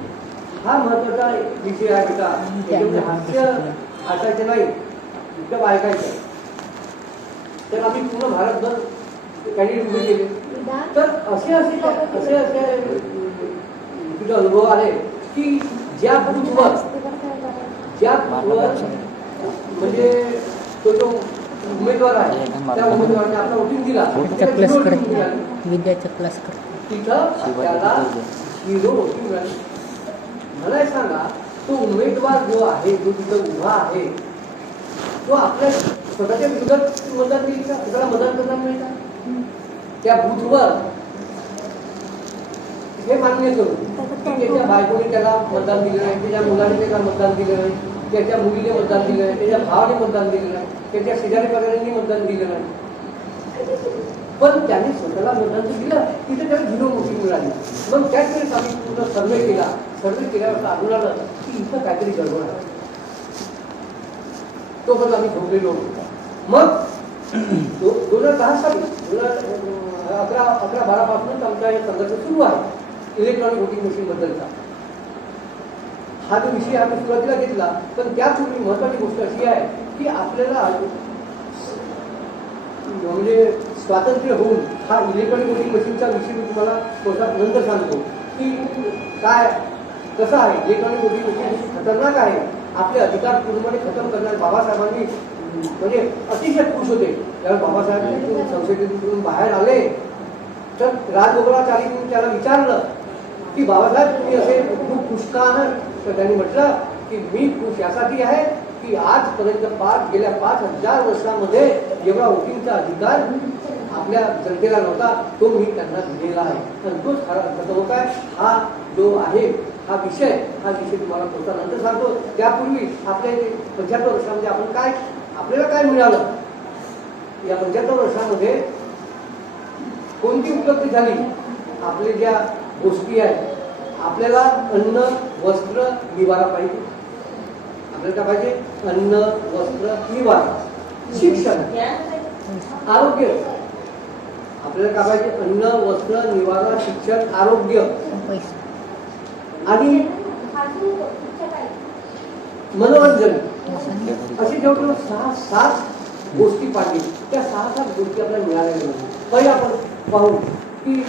हा महत्वाचा विषय आहे बेटा. त्याच्यामध्ये हास्य ऐकायचं नाही, एकदम ऐकायचं. तर आम्ही पूर्ण भारतभर कॅन्डिडेट उभे केले. तर असे तुझे अनुभव आले की ज्या बूथवर म्हणजे तो जो उमेदवार आहे त्या उमेदवाराने आपला वोटिंग दिला, विद्याचा क्लास कर तिथं त्याला 0 वोटिंग मिळाली. मला सांगा तो उमेदवार जो आहे, जो तिथं उभा आहे, तो आपल्या स्वतःच्या विरोधात मतदान देईल का, स्वतःला मतदान करणार नाही का त्या बूथवर. हे मान्य करू की त्याच्या बायकोने त्याला मतदान दिलं नाही, त्याच्या मुलाने त्याला मतदान दिलं नाही, त्याच्या मुलीने मतदान दिलं नाही, त्याच्या भावाने मतदान दिलं नाही, त्याच्या शेजारी पाजाऱ्यांनी मतदान दिलं नाही. पण त्यांनी स्वतःला मतदान दिलं, तिथे त्याला 0 वोटिंग मिळाली. मग त्याच वेळेस आम्ही पूर्ण सर्वे केला. सर्वे केल्यावर आढळून आलं की इथं काहीतरी गडबड आहे. तो पण आम्ही झोपलेलो होतो. मग 2010 साली 11-12 पासूनच आमचा हे संघर्ष सुरू आहे इलेक्ट्रॉनिक वोटिंग मशीन बद्दलचा. हा जो विषय आम्ही सुरुवातीला घेतला. पण त्यापूर्वी महत्वाची गोष्ट अशी आहे की आपल्याला म्हणजे स्वातंत्र्य होऊन हा इलेक्ट्रॉनिक वोटिंग मशीनचा विषय मी तुम्हाला थोडासा नंतर सांगतो की काय कसं आहे. इलेक्ट्रॉनिक वोटिंग मशीन खतरनाक आहे. आपले अधिकार पूर्णपणे खतम करणारे बाबासाहेबांनी म्हणजे अतिशय खुश होते. त्यावेळेस बाबासाहेब संसदेतून बाहेर आले तर राजगोपालाचारींनी त्याला विचारलं की बाबासाहेब तुम्ही असे खूप खुश का आहात. तर त्यांनी म्हटलं की मी खुश यासाठी आहे की आजपर्यंत गेल्या 5000 वर्षामध्ये जेवढा वोटिंगचा अधिकार आपल्या जनतेला नव्हता तो मी त्यांना दिलेला आहे. आणि तोच खरा अर्थ होत आहे. हा जो आहे हा विषय तुम्हाला थोडा नंतर सांगतो. त्यापूर्वी आपल्या 75 वर्षामध्ये आपण काय आपल्याला काय मिळालं, या 75 वर्षामध्ये कोणती उपलब्धी झाली. आपल्या ज्या गोष्टी आहेत, आपल्याला अन्न वस्त्र निवारा पाहिजे. आपल्याला काय पाहिजे? अन्न वस्त्र निवारा. शिक्षण आरोग्य आपल्याला काय पाहिजे? अन्न वस्त्र निवारा शिक्षण आरोग्य आणि मनोरंजन अशी जेवढं 6-7 गोष्टी पाहिजे. त्या 6-7 गोष्टी आपल्याला मिळालेल्या नाही. पहिले आपण पाहू की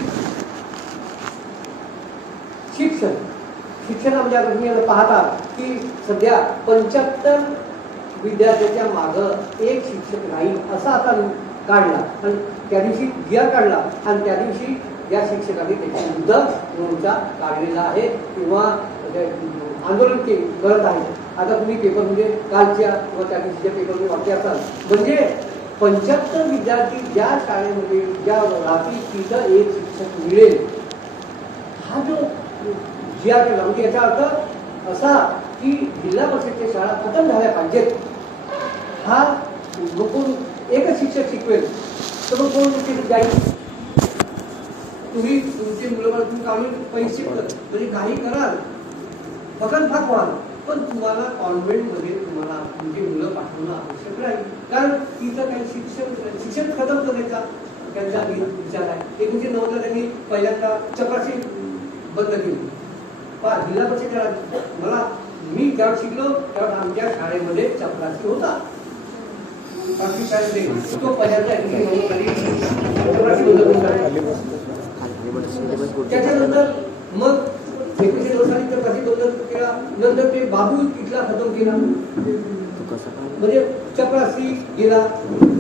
शिक्षणामध्ये आता तुम्ही पाहता की सध्या 75 विद्यार्थ्याच्या मागं एक शिक्षक नाही असा आता काढला. आणि त्या दिवशी GR काढला आणि त्या दिवशी या शिक्षकांनी त्याच्या विरुद्ध मोर्चा काढलेला आहे किंवा आंदोलन करत आहे. आता तुम्ही पेपरमध्ये कालच्या किंवा त्या दिवशीच्या पेपरमध्ये वाक्य असाल म्हणजे 75 विद्यार्थी ज्या शाळेमध्ये ज्या राहतील तिथं एक शिक्षक मिळेल हा जो जी आर केला म्हणजे याचा अर्थ असा की जिल्हा परिषदच्या शाळा खतम झाल्या पाहिजेत. हा कोण एकच शिक्षक शिकवेल तर मग कोण तिथे जाईल. तुम्ही तुमचे मुलं तुम्ही पैसे म्हणजे काही कराल फक्त फाक व्हाल पण तुम्हाला कॉन्व्हेंटमध्ये तुम्हाला तुमची मुलं पाठवणं आवश्यक राहील. कारण तिथं काही शिक्षण खतम करायचा त्यांचा विचार आहे. 1990 त्यांनी पहिल्यांदा चपराशी बंद केली. जिल्हा परिषद मला मी जेव्हा शिकलो तेव्हा आमच्या शाळेमध्ये चपराशी होता. तो पहिल्यांदा त्याच्यानंतर मग 1990 साली चपराशी बंद केला. नंतर ते बाबू इथला खतम केला म्हणजे चपराशी गेला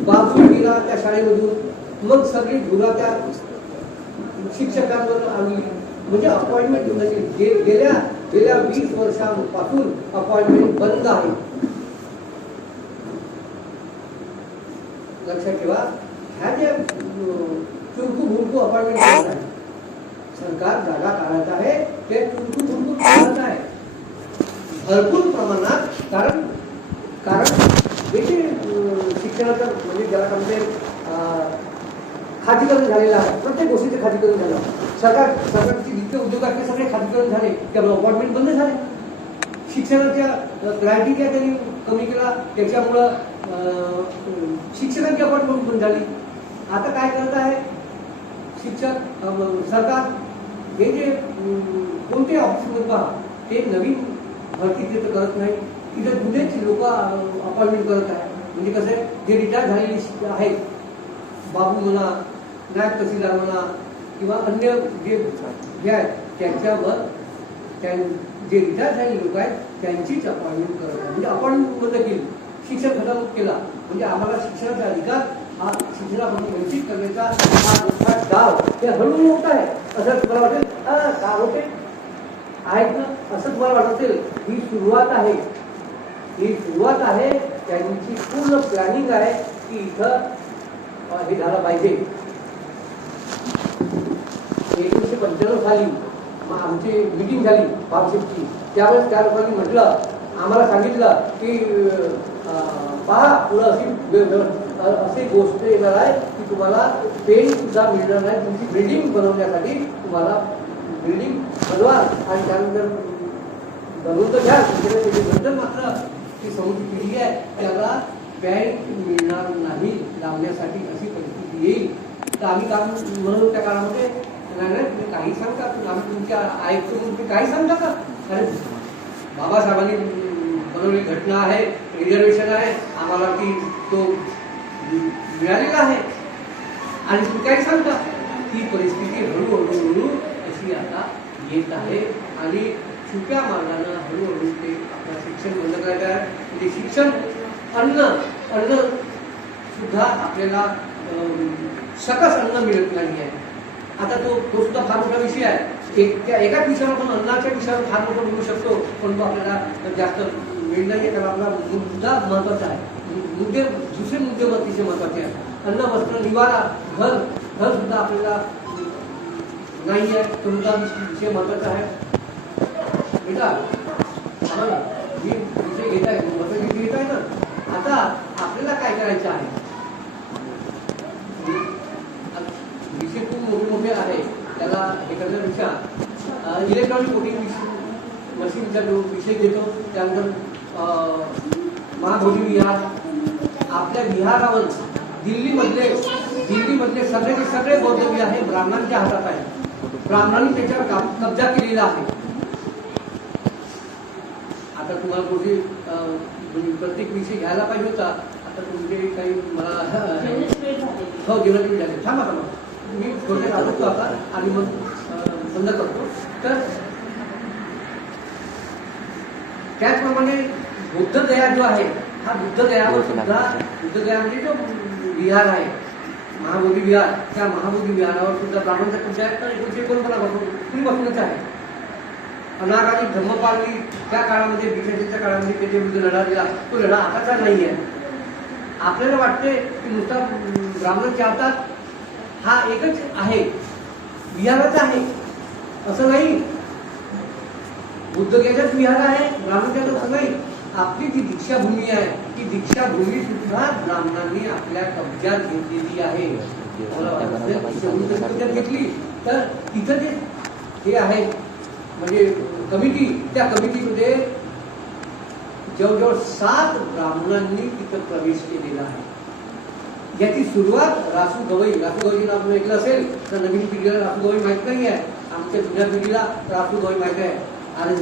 बाबू गेला त्या शाळेमधून. मग सगळी धुरा त्या शिक्षकांवर आली म्हणजे अपॉइंटमेंट गेल्या 20 वर्षांपासून अपॉइंटमेंट बंद आहे. लक्षात ठेवा ह्या ज्या चुरकू भुरकू अपॉइंटमेंट आहे सरकार जागा काढत आहे ते चुरकू भुरकू काढत आहे भरपूर प्रमाणात. कारण हे जे शिक्षणाचं म्हणजे ज्याला म्हणजे खाजगीकरण झालेलं आहे. प्रत्येक गोष्टीचं खाजगीकरण झालं. सरकारची जितके उद्योग आहेत ते सगळे खाजगीकरण झाले त्यामुळे अपॉइंटमेंट बंद झाले. शिक्षणाच्या क्रायटेरिया त्यांनी कमी केला त्याच्यामुळं शिक्षणाची अपॉइंटमेंट बंद झाली. आता काय करत आहे शिक्षक सरकार हे जे कोणते ऑफिसमध्ये पहा ते नवीन भरती तिथं करत नाही. तिथं जुनेच लोक अपॉइंटमेंट करत आहे. म्हणजे कसं आहे जे रिटायर झालेले आहेत बाबू म्हणा नायब तहसीलदार म्हणा किंवा अन्य जे आहेत त्याच्यावर जे रिटायर झालेले लोक आहेत त्यांचीच अपॉइंटमेंट करत आहे. म्हणजे अपॉइंटमेंट बंद केली शिक्षण खतम केला म्हणजे आम्हाला शिक्षणाचा अधिकार हा शिक्षणापासून वंचित करण्याचा हा मोठा डाव हे हळूहळू होत आहे. असं तुम्हाला वाटेल का होते आहेत ना असं तुम्हाला वाटत असेल. ही सुरुवात आहे. ही सुरुवात आहे त्यांची पूर्ण प्लॅनिंग आहे की इथं हे झालं पाहिजे. 1995 साली आमची मीटिंग झाली बापशेपची. त्यावेळेस त्या लोकांनी म्हटलं आम्हाला सांगितलं की पहा पुढं अशी गोष्ट येणार आहे की तुम्हाला पेन सुद्धा मिळणार नाही. तुमची बिल्डिंग बनवण्यासाठी तुम्हाला बिल्डिंग बनवा आणि त्यानंतर बनवून तर घ्या नंतर मात्र ती समोरची पिढी आहे त्याला बँक मिळणार नाही लावण्यासाठी अशी परिस्थिती येईल. तर आम्ही काम म्हणून त्या काळामध्ये नाही तुम्ही काही सांगता आम्ही तुमच्या ऐकतो तुम्ही काही सांगता का. अरे बाबासाहेबांनी बनवलेली घटना आहे रिझर्वेशन आहे आम्हाला ती तो मिळालेला आहे आणि तुम्ही काय सांगता. ती परिस्थिती हळूहळू अशी आता येत आहे आणि छुप्या मार्गानं हळूहळू ते आपलं शिक्षण बंद करायचं आहे. म्हणजे शिक्षण अन्न सुद्धा आपल्याला सकस अन्न मिळत नाही आहे. आता तो सुद्धा फार मोठा विषय आहे. त्या एकाच विषयावर आपण अन्नाच्या विषयावर फार मोठं बोलू शकतो पण तो आपल्याला जास्त वेळ नाही आहे. त्याला आपला मुद्दा महत्वाचा आहे. दुसरे मुद्दे अतिशय महत्वाचे आहे. अन्न वस्त्र निवारा घर सुद्धा आपल्याला नाही आहे. तो मुद्दा विषय महत्वाचा आहे. बेटा मी विषय घेत आहे महत्वाचे घेत आहे ना. आता आपल्याला काय करायचं आहे विषय खूप मोठे आहे. त्याला हे करण्यापेक्षा इलेक्ट्रॉनिक वोटिंग मशीनचा जो विषय घेतो त्यानंतर महाबोधी विहार आपल्या विहारावर दिल्लीमधले सगळे बौद्ध विहार हे ब्राह्मणांच्या हातात आहे. ब्राह्मणांनी त्याच्यावर कब्जा केलेला आहे. आता तुम्हाला कुठे प्रत्येक विषय घ्यायला पाहिजे होता. आता तुमचे काही मला हो जेवणाचे झाले थांबा मी थोडक्यात आलो आता आणि मग बंद करतो. तर त्याचप्रमाणे बुद्धगया जो आहे हा बुद्धगयावर सुद्धा बुद्धगया म्हणजे जो विहार आहे महाबोधी विहार, त्या महाबोधी विहारावर सुद्धा ब्राह्मणचा कब्जा आहे. तर 1949 पूर्वीपासूनच आहे. अनागामी धम्मपालनी त्या काळामध्ये ब्रिटिशांच्या काळामध्ये त्याच्या विरुद्ध लढा दिला. तो लढा आताचा नाही आहे. आपल्याला वाटते की नुसता ब्राह्मण चाहतात हा एकच आहे, विहारच आहे, असं नाही. बुद्धगयाचाच विहार आहे, ब्राह्मणाचं असं नाही. आपली जी दीक्षाभूमी आहे ती दीक्षाभूमी सुद्धा ब्राह्मणांनी आपल्या कब्जात घेतलेली आहे. कब्जात घेतली तर तिथं जे हे आहे म्हणजे कमिटी, त्या कमिटीमध्ये जवळजवळ 7 ब्राह्मणांनी तिथं प्रवेश केलेला आहे. याची सुरुवात रासू गवई नाव ऐकलं असेल तर नवीन पिढीला रासू गवई माहित नाही आहे. आमच्या जुन्या पिढीला रासू गवई माहित आहे. आणि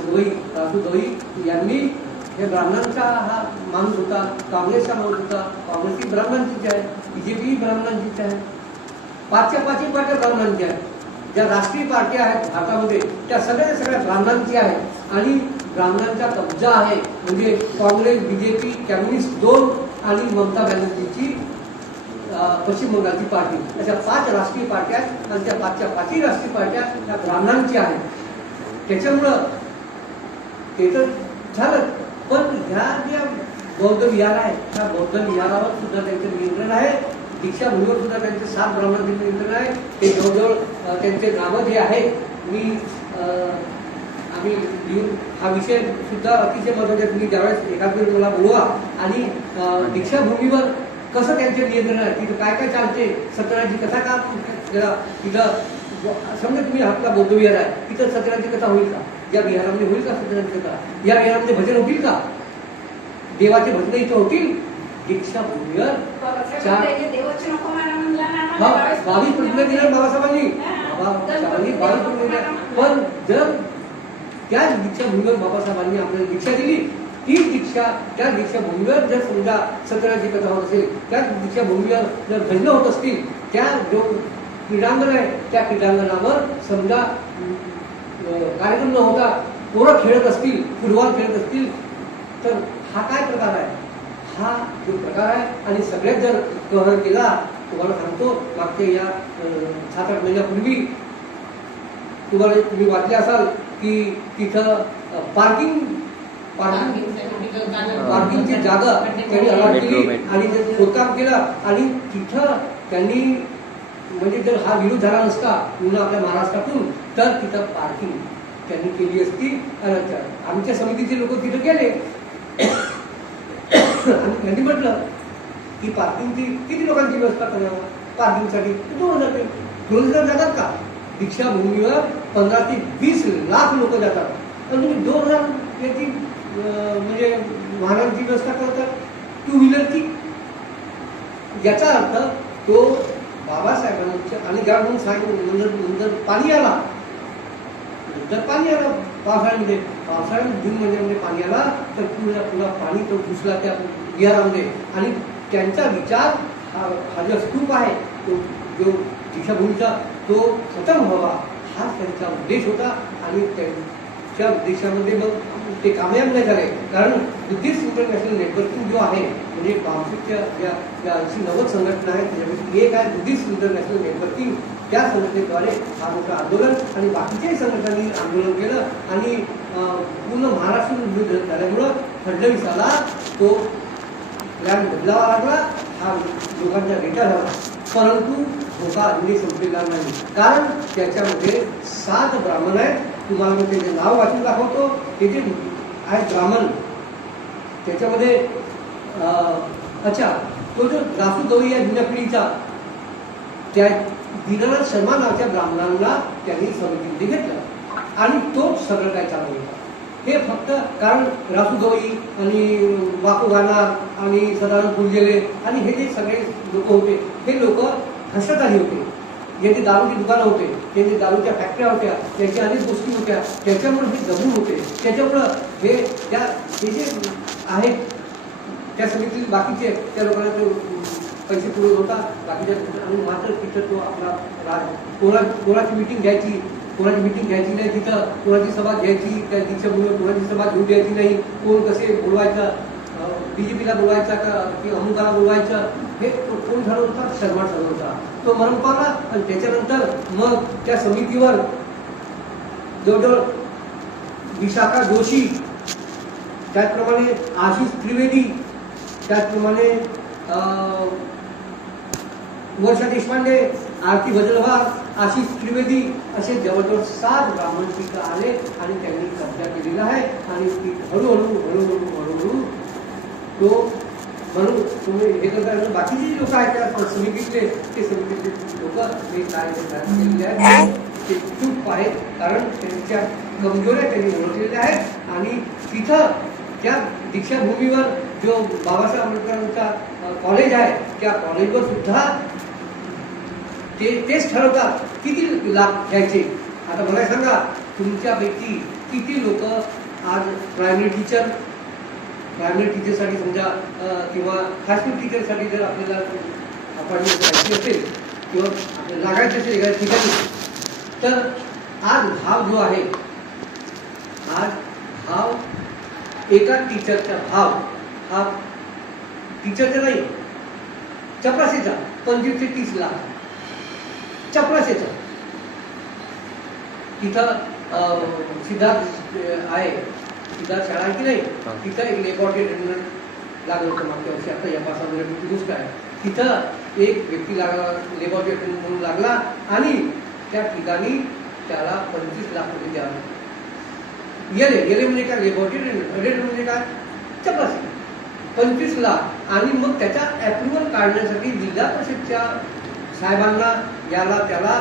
रासू गवई यांनी हे ब्राह्मणांचा हा माणूस होता, काँग्रेसचा माणूस होता. काँग्रेसही ब्राह्मणांचीच आहे, बीजेपी ब्राह्मणांचीच आहे, 5च्या 5 पार्ट्या ब्राह्मणांच्या आहेत. ज्या राष्ट्रीय पार्ट्या आहेत भारतामध्ये त्या सगळ्या ब्राह्मणांची आहेत. आणि ब्राह्मणांचा कब्जा आहे म्हणजे काँग्रेस, बीजेपी, कम्युनिस्ट 2 आणि ममता बॅनर्जीची पश्चिम बंगालची पार्टी, अशा 5 राष्ट्रीय पार्ट्या आहेत. आणि त्या 5च्या 5ही राष्ट्रीय पार्ट्या त्या ब्राह्मणांच्या आहेत. त्याच्यामुळं ते तर झालं. पण ह्या ज्या बौद्ध विहार आहे त्या बौद्ध विहारावर सुद्धा त्यांचं नियंत्रण आहे. दीक्षाभूमीवर सुद्धा त्यांचे 7 ब्राह्मणांचे नियंत्रण आहे. ते जवळजवळ त्यांचे नावं जे आहेत आम्ही लिहून हा विषय सुद्धा अतिशय महत्त्वाचा. तुम्ही ज्यावेळेस एखाद वेळी मला बोलवा आणि दीक्षाभूमीवर कसं त्यांचे नियंत्रण आहे, तिथं काय काय चालते, सत्यनारायणची कथा का केला तिथं, समजा तुम्ही आपला बौद्ध विहार आहे तिथं सत्यनारायणची कथा होईल का, या विहारामध्ये होईल का सत्यनारायणची कथा, या विहारामध्ये भजन होतील का, देवाचे भजन इथं होतील. दीक्षाभूमीवर 22 प्रतिज्ञा दिल्या बाबासाहेबांनी. पण जर त्याच दीक्षाभूमीवर बाबासाहेबांनी आपल्याला दीक्षा दिली, ही दीक्षा त्या दीक्षाभूमीवर जर समजा सत्यनारायणची कथा होत असेल, त्याच दीक्षाभूमीवर जर भजन होत असतील, त्या जो क्रीडांगण आहे त्या क्रीडांगणावर समजा कार्यक्रम न होता पोरं खेळत असतील, फुटबॉल खेळत असतील, तर हा काय प्रकार आहे, हा जो प्रकार आहे. आणि सगळ्यात जर कव्हर केला, तुम्हाला सांगतो मागच्या या 7-8 महिन्यापूर्वी तुम्ही वाचले असाल की तिथं पार्किंगची जागा त्यांनी अलॉट केली आणि ते खोदकाम केलं. आणि तिथं त्यांनी म्हणजे जर हा विरोध झाला नसता पुन्हा आपल्या महाराष्ट्रातून, तर तिथं पार्किंग त्यांनी केली असती. आमच्या समितीचे लोक तिथं गेले आणि त्यांनी म्हटलं की पार्किंगची किती लोकांची व्यवस्था करावं, पार्किंगसाठी 2,000 जातात का. दीक्षाभूमीवर 15 ते 20 लाख लोक जातात आणि तुम्ही 2,000 याची म्हणजे वाहनांची व्यवस्था करतात, 2 व्हीलरची. याचा अर्थ तो बाबासाहेबांच्या आणि गाडून नंतर पाणी आला, पावसाळ्यामध्ये जून महिन्यामध्ये पाणी आला तर पुन्हा पाणी तो घुसला त्या विहारामध्ये. आणि त्यांचा विचार हा जो स्तूप आहे तो जो दीक्षाभूमीचा तो खतम व्हावा हा त्यांचा उद्देश होता. आणि त्यांच्या उद्देशामध्ये मग ते कामयाब नाही झाले. कारण बुद्धिस्ट इंटरनॅशनल नेटवर्किंग जो आहे म्हणजे बांबूच्या ज्या 80-90 संघटना आहेत त्याच्यापैकी एक आहे बुद्धिस्ट इंटरनॅशनल नेटवर्किंग. त्या संघटनेद्वारे हा मोठं आंदोलन आणि बाकीच्याही संघटनांनी आंदोलन केलं आणि पूर्ण महाराष्ट्र विरोध झाल्यामुळं फडणवीसाला तो प्लॅन बदलावा लागला. हा लोकांच्या रेटा झाला, परंतु धोका अजूनही संपलेला नाही. कारण त्याच्यामध्ये 7 ब्राह्मण आहेत. तुम्हाला मी त्याचे नाव वाचून दाखवतो. ते जे आहेत ब्राह्मण त्याच्यामध्ये अच्छा तो जो रासू गवई या जुन्या पिढीचा त्या दीनानाथ शर्मा नावाच्या ब्राह्मणांना त्यांनी समितीमध्ये घेतलं आणि तोच सगळं काय चालू होता. हे फक्त कारण रासू गवई आणि वाकू गाणार आणि सदानंद फुलझेले आणि हे जे सगळे लोक होते हे लोक भ्रष्टाचारी होते. ज्यांची दारूची दुकानं होते, त्यांची दारूच्या फॅक्टऱ्या होत्या, त्याच्या अनेक गोष्टी होत्या. त्याच्यामुळे हे दबून होते. त्याच्यामुळं हे जे आहेत त्या समितीतील बाकीचे त्या लोकांना तो पैसे पुरवत होता बाकीच्या. आणि मात्र तिथं तो आपला कोणाची मिटिंग घ्यायची नाही, तिथं कोणाची सभा घ्यायची, त्या दीक्षाभूमीवर कोणाची सभा घेऊ द्यायची नाही, कोण कसे बोलवायचं BJPला बोलवायचा का की अमुकाला बोलवायचं, हे कोण ठरवता? शर्मा ठरवता. तो मरण पावला आणि त्याच्यानंतर मग त्या समितीवर जवळजवळ विशाखा जोशी, त्याचप्रमाणे आशिष त्रिवेदी, त्याचप्रमाणे वर्षा देशपांडे, आरती भजलवार, आशिष त्रिवेदी असे जवळजवळ 7 ब्राह्मण तिथं आले आणि त्यांनी कब्जा केलेला आहे. आणि ती हळूहळू तो म्हणून तुम्ही हे करता. बाकीचे जे लोक आहेत त्या समितीतले, ते समितीतले लोक हे काय केलेले आहेत ते चूक आहेत, कारण त्यांच्या कमजोऱ्या त्यांनी ओळखलेल्या आहेत. आणि तिथं त्या दीक्षाभूमीवर जो बाबासाहेब आंबेडकरांचा कॉलेज आहे, त्या कॉलेजवर सुद्धा तेच ठरवतात किती लाभ घ्यायचे. आता मला सांगा, तुमच्यापैकी किती लोक आज प्रायमरी टीचरसाठी समजा किंवा हायस्कूल टीचरसाठी जर आपल्याला अपॉइंटमेंट करायची असेल किंवा लागायचं असेल एखाद्या ठिकाणी, तर आज भाव जो आहे, आज भाव एका टीचरचा भाव हा टीचरचा नाही, चपरासीचा 25 ते 30 लाख चपरासीचा. तिथं सिद्धार्थ आहे, सिद्धार्थ शाळा आहे की नाही, तिथं एक लेबॉरेटरी अटेंडंट लागलं होतं मागच्या वर्षी. आता या 5 वर्षाची गोष्ट आहे. तिथं एक व्यक्ती लागला, लेबॉरेटरी अटेंडंट म्हणून लागला आणि त्या ठिकाणी त्याला 25 लाख रुपये द्यावे. गेले म्हणजे काय, लेबॉरेटरी अटेंडंट म्हणजे काय, चपरासी. 25 लाख. आणि मग त्याचा अप्रुव्हल काढण्यासाठी जिल्हा परिषदच्या साहेबांना याला त्याला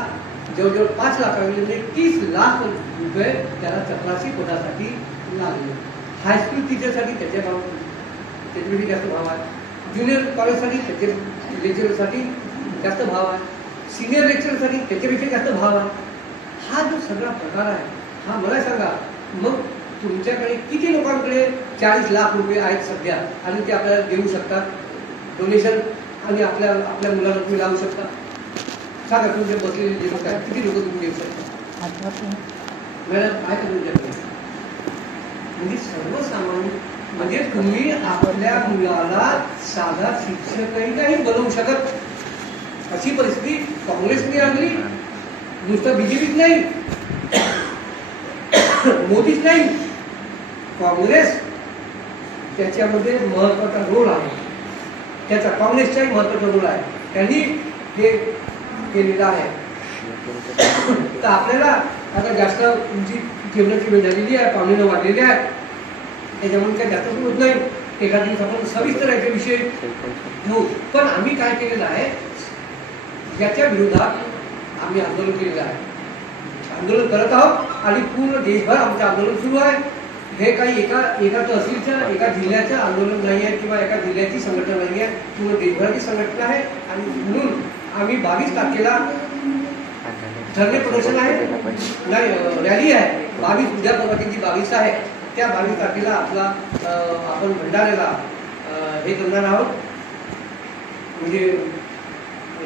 जवळजवळ 5 लाख म्हणजे 30 लाख रुपये त्याला चपरासी पदासाठी लागले. हायस्कूल टीचरसाठी त्याच्यापेक्षा जास्त भाव आहे. ज्युनियर कॉलेजसाठी त्याचे लेक्चरसाठी जास्त भाव आहे. सिनियर लेक्चरसाठी त्याच्यापेक्षा जास्त भाव आहे. हा जो सगळा प्रकार आहे, हा मला सांगा, मग तुमच्याकडे किती लोकांकडे 40 लाख रुपये आहेत सध्या आणि ते आपल्याला देऊ शकतात डोनेशन, आणि आपल्या मुलांना तुम्ही लावू शकता? सांगा, तुमचे बसलेले जे लोक आहेत किती लोक तुम्ही देऊ शकता? मॅडम काय करू तुमच्याकडे? म्हणजे सर्वसामान्य, म्हणजे तुम्ही आपल्या मुलाला साधा शिक्षकही नाही बनवू शकत. अशी परिस्थिती काँग्रेसने आणली. नुसतं BJPच नाही, मोदीच नाही, काँग्रेस त्याच्यामध्ये महत्वाचा रोल आहे. त्याचा काँग्रेसचाही महत्वाचा रोल आहे. त्यांनी हे केलेलं आहे. तर आपल्याला आता जास्त तुमची जेवणाची वेळ झालेली आहे, पाहुणे वाढलेले आहेत, त्याच्यामुळे काही जास्त होत नाही. एखाद्या दिवस आपण सविस्तर याच्याविषयी घेऊ. पण आम्ही काय केलेलं आहे, याच्या विरोधात आम्ही आंदोलन केलेलं आहे, आंदोलन करत आहोत आणि पूर्ण देशभर आमचं आंदोलन सुरू आहे. हे काही एका तहसीलच्या एका जिल्ह्याचं आंदोलन नाही आहे किंवा एका जिल्ह्याची संघटना नाही आहे, पूर्ण देशभराची संघटना आहे. आणि म्हणून आम्ही 22 तारखेला धरणे प्रदर्शन आहे, नाही रॅली आहे. 22 उद्या परवाची जी 22 आहे, त्या 22 तारखेला आपण भंडाऱ्याला हे करणार आहोत, म्हणजे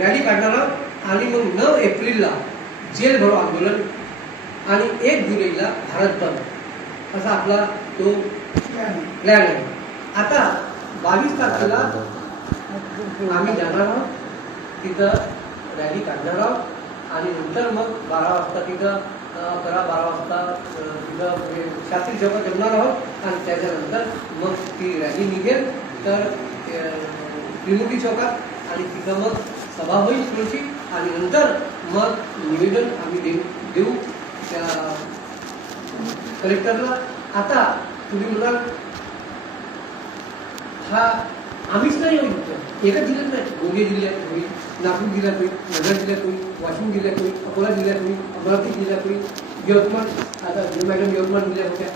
रॅली काढणार आहोत. आणि मग 9 एप्रिलला जेल भरो आंदोलन आणि 1 जुलैला भारत बंद असा आपला तो प्लॅन आहे. आता 22 तारखेला आम्ही जाणार आहोत, तिथं रॅली काढणार आहोत आणि नंतर मग 12 वाजता तिथं 11-12 वाजता तिथं शास्त्री चौकात जमणार आहोत. आणि त्याच्यानंतर मग ती रॅली निघेल तर त्रिमूर्ती चौकात आणि तिथं मग सभा होईल थोडीशी आणि नंतर मग निवेदन आम्ही देऊ त्या कलेक्टरला. आता तुम्ही म्हणाल हा आम्हीच नाही होईल, एका जिल्ह्यात नाही, गोंदिया जिल्ह्यात होईल, नागपूर जिल्ह्यात होईल, नगर जिल्ह्यात होईल, वाशिम जिल्ह्यात होईल, अकोला जिल्ह्यात होईल, अमरावती जिल्ह्यात होईल, यवतमाळ, आता मॅडम यवतमाळ जिल्ह्यात होत्या,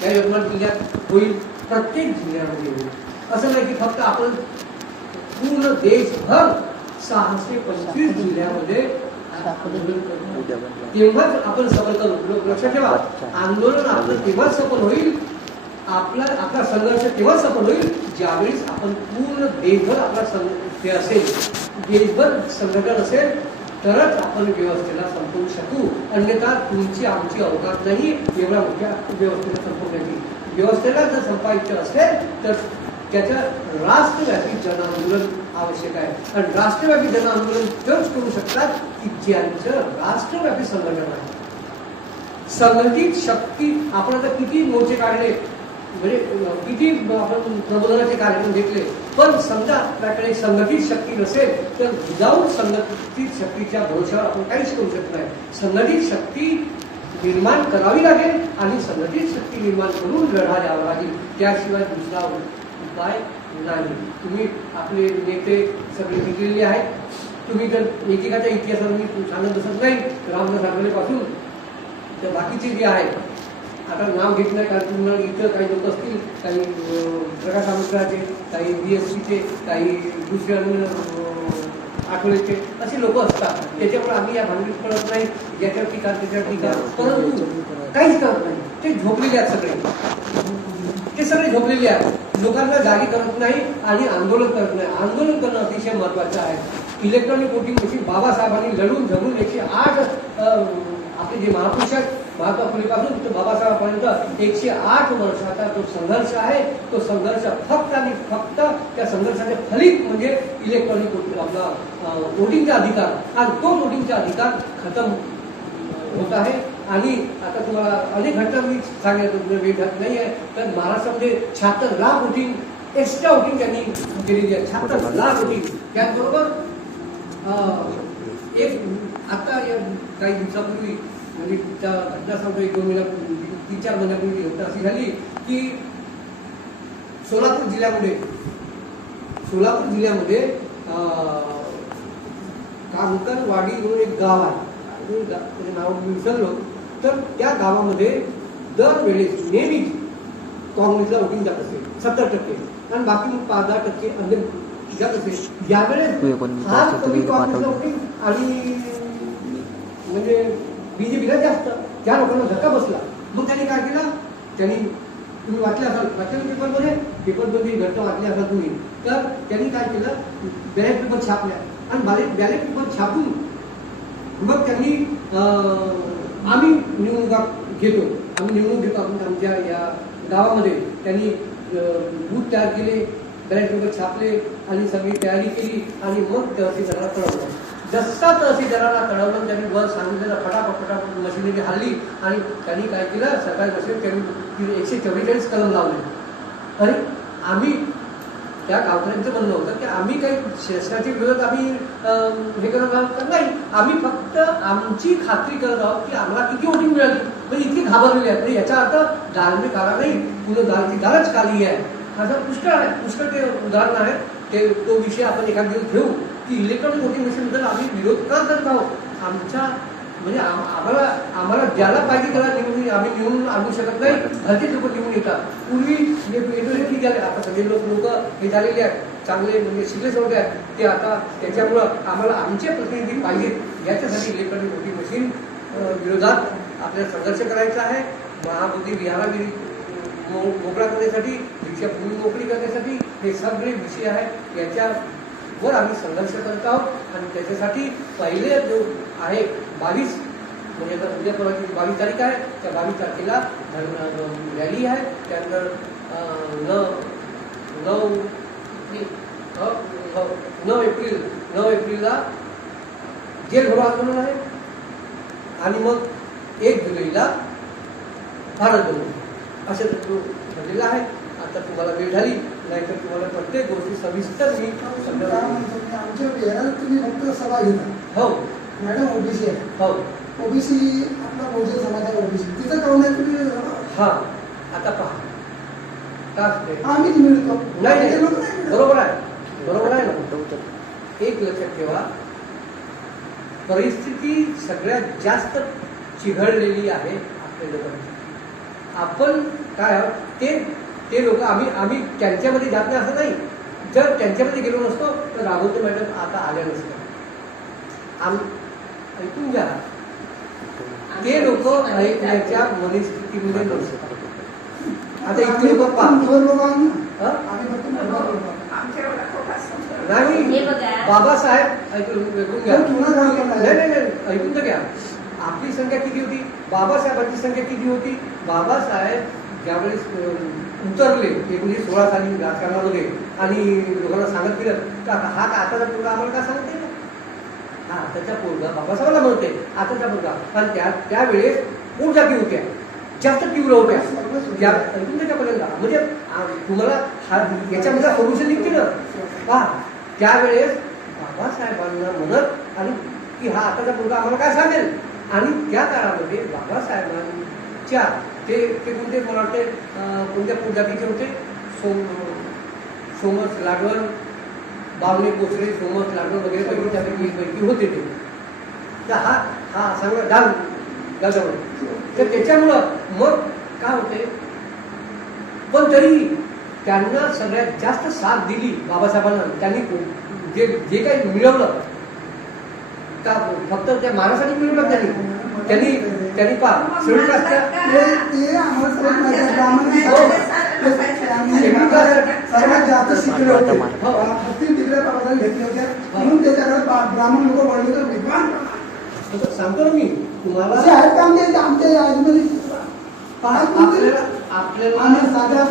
त्या यवतमाळ जिल्ह्यात होईल, प्रत्येक जिल्ह्यामध्ये होईल. असं नाही की फक्त आपण पूर्ण देशभर 625 जिल्ह्यामध्ये आंदोलन करू, तेव्हाच आपण सफल करू. लक्षात ठेवा, आंदोलन आपलं तेव्हाच सफल होईल, आपला संघर्ष तेव्हाच सफल होईल ज्यावेळेस आपण पूर्ण देशभर आपला हे असेल, देशभर संघटन असेल, तरच आपण व्यवस्थेला संपवू शकू. अन्यथा तुमची आमची अवकाश नाही एवढ्या मोठ्या व्यवस्थेला संपवण्याची. व्यवस्थेला जर संपायचं असेल तर त्याचं राष्ट्रव्यापी जनआंदोलन आवश्यक आहे. आणि राष्ट्रव्यापी जनआंदोलन तेच करू शकतात की ज्यांचं राष्ट्रव्यापी संघटन आहे. संघटित शक्ती आपण आता किती मोर्चे काढले, म्हणजे किती आपण प्रबोधनाचे कार्यक्रम घेतले, पण समजा आपल्याकडे संघटित शक्ती नसेल तर विदाऊट संघटित शक्तीच्या भरोशावर आपण काहीच करू शकत नाही. संघटित शक्ती निर्माण करावी लागेल आणि संघटित शक्ती निर्माण करून लढा द्यावा लागेल. त्याशिवाय दुसरा उपाय नाही. तुम्ही आपले नेते सगळे विकलेले आहेत. तुम्ही जर एकेकाच्या इतिहासावर मी सांगत बसत नाही, रामदास आठवलेपासून तर बाकीचे जे आहेत, आता नाव घेत नाही कारण तुम्हाला इथं काही लोक असतील, काही प्रकाश आंबेडकरांचे, काही BSCचे, काही दुसऱ्या आठवलेचे असे लोक असतात. त्याच्यामुळे आम्ही या भांडणीत पडत नाही. ज्याच्यावर टीका त्याच्यावर टीका, परंतु काहीच करत नाही. ते झोपलेले आहेत सगळे, ते सगळे झोपलेले आहेत. लोकांना जागी करत नाही आणि आंदोलन करत नाही. आंदोलन करणं अतिशय महत्त्वाचं आहे. इलेक्ट्रॉनिक वोटिंग मशीन बाबासाहेबांनी लढून झगून 108 आपले जे महापुरुष आहेत, महात्मा फुलेपासून तर बाबासाहेबांपर्यंत 108 वर्षाचा जो संघर्ष आहे, तो संघर्ष फक्त आणि फक्त त्या संघर्षाचे फलित म्हणजे इलेक्ट्रॉनिक आपला वोटिंगचा अधिकार. आणि तो वोटिंगचा अधिकार खतम होत आहे. आणि आता तुम्हाला अनेक घटना मी सांगितलं वेळ घात नाही आहे, तर महाराष्ट्रामध्ये 76 लाख वोटिंग एक्स्ट्रा वोटिंग त्यांनी केलेली आहे. 76 लाख वोटिंग. त्याचबरोबर एक आता काही दिवसापूर्वी म्हणजे त्या घटना सांगतो, 1-2 महिन्या 3-4 महिन्यापूर्वी घटना अशी झाली की सोलापूर जिल्ह्यामध्ये कांकरवाडी म्हणून एक गाव आहे, त्याचे नाव मी विसरलो. तर त्या गावामध्ये दरवेळेस नेहमी काँग्रेसला वोटिंग जात असेल 70% आणि बाकी 5-10% अन्य जात असेल. यावेळेस फार कमी काँग्रेसला वोटिंग आणि म्हणजे BJPला जास्त. त्या लोकांना धक्का बसला. मग त्यांनी काय केलं, त्यांनी तुम्ही वाचलं पेपरमध्ये घटना वाचली असाल तुम्ही, तर त्यांनी काय केलं, बॅलेट पेपर छापल्या आणि बॅलेट पेपर छापून मग त्यांनी आम्ही निवडणूक घेतो आपण आमच्या या गावामध्ये त्यांनी बूथ तयार केले, बॅलेट पेपर छापले आणि सगळी तयारी केली आणि मग तहसीलदाराला कळवलं. जसा तहसीलदाराला कळवलं त्यांनी वर सांगितलेलं फटाफट मशिनरी हल्ली आणि त्यांनी काय केलं, सरकारी मशिनरी त्यांनी 144 कलम लावले. आणि आम्ही त्या गावकऱ्यांचं म्हणणं होतं की आम्ही काही शासनाच्या विरोधात आम्ही हे करत आहोत नाही, आम्ही फक्त आमची खात्री करत आहोत की आम्हाला किती वोटिंग मिळाली. म्हणजे इतकी घाबरलेली आहे. म्हणजे याचा अर्थ धार्मिक काळा नाही, पुन्हा दाराची दारच खाली आहे असं पुष्कळ ते उदाहरण आहे. ते तो विषय आपण एखाद दिवस घेऊ की इलेक्ट्रॉनिक वोटिंग मशीनबद्दल आम्ही विरोध का करत आहोत. आमच्या म्हणजे आम्हाला ज्याला पाहिजे त्याला आम्ही निवडून आणू शकत नाही. घरचे लोक निवडून येतात. पूर्वी ठीक झाले, आता सगळे लोक हे झालेले आहेत, चांगले म्हणजे शिकले सवडे आहेत ते. आता त्याच्यामुळं आम्हाला आमचे प्रतिनिधी पाहिजेत. याच्यासाठी इलेक्ट्रॉनिक वोटिंग मशीन विरोधात आपल्याला संघर्ष करायचा आहे. महाबुद्धी विहारा मोकळा करण्यासाठी, दीक्षाभूमी मोकळी करण्यासाठी हे सगळे विषय आहेत. याच्यावर आम्ही संघर्ष करत आहोत. आणि त्याच्यासाठी पहिले जो आहे 22 म्हणजे आता उद्या परवाची 22 तारीख आहे, त्या 22 तारखेला रॅली आहे. त्यानंतर 9 एप्रिलला जेल भरो आंदोलन आहे आणि मग 1 जुलैला भारत बंद असे ठरलेलं आहे. आता तुम्हाला वेळ झाली नाहीतर तुम्हाला प्रत्येक गोष्टी सविस्तर मी आमच्या बिहारात तुम्ही फक्त सभा घेता. हो मॅडम ओबीसी आहे. हो ओबीसी आपला बहुजन समाज आहे. ओबीसी तिथं काऊन आहे तुम्ही? हा आता पहा का असते. आम्ही मिळतो नाही बरोबर आहे ना. एक लक्षात ठेवा, परिस्थिती सगळ्यात जास्त चिघळलेली आहे आपल्या लोकांची. आपण काय आहोत ते लोक आम्ही त्यांच्यामध्ये जात नाही असं नाही. जर त्यांच्यामध्ये गेलो नसतो तर राघवते मॅडम आता आल्या नसतं. ऐकून घ्या, ते लोक ऐकण्याच्या मनस्थितीमध्ये नसतात. आता इतके लोक नाही, बाबासाहेब ऐकून घ्या, नाही ऐकून तर घ्या. आपली संख्या किती होती, बाबासाहेबांची संख्या किती होती. बाबासाहेब ज्यावेळेस उतरले 1916 साली राजकारणामध्ये आणि लोकांना सांगत गेलं का हा का आताचा पोरगा आम्हाला का सांगते हा आताचा पोरगा बाबासाहेबांना म्हणते आताचा पोरगा कारण त्यावेळेस पोट जाती होत्या जास्त तीव्र होत्या त्याच्यापर्यंत म्हणजे तुम्हाला हा याच्यामध्ये सोल्युशन निघते ना पहा त्यावेळेस बाबासाहेबांना म्हणत आणि की हा आताचा पोरगा आम्हाला काय सांगेल आणि त्या काळामध्ये बाबासाहेबांच्या ते कोणते मला वाटते कोणत्या प्रजातीचे होते सोमस लाडवण बावणे कोचरे सोमस लाडवण वगैरे पैकी त्यापैकी होते ते तर हा सगळं गावच्यामध्ये तर त्याच्यामुळं मग काय होते पण तरी त्यांना सगळ्यात जास्त साथ दिली बाबासाहेबांना त्यांनी जे काही मिळवलं का फक्त त्या महाराष्ट्राने मिळवलं त्यांनी सर्वात जास्त शिकले होते 35 डिग्री बाबासाहेब घेतले होते म्हणून त्याच्याकडे ब्राह्मण लोक वळले तर विद्वान सांगतो ना मी तुम्हाला आमच्या आपल्याला साध्या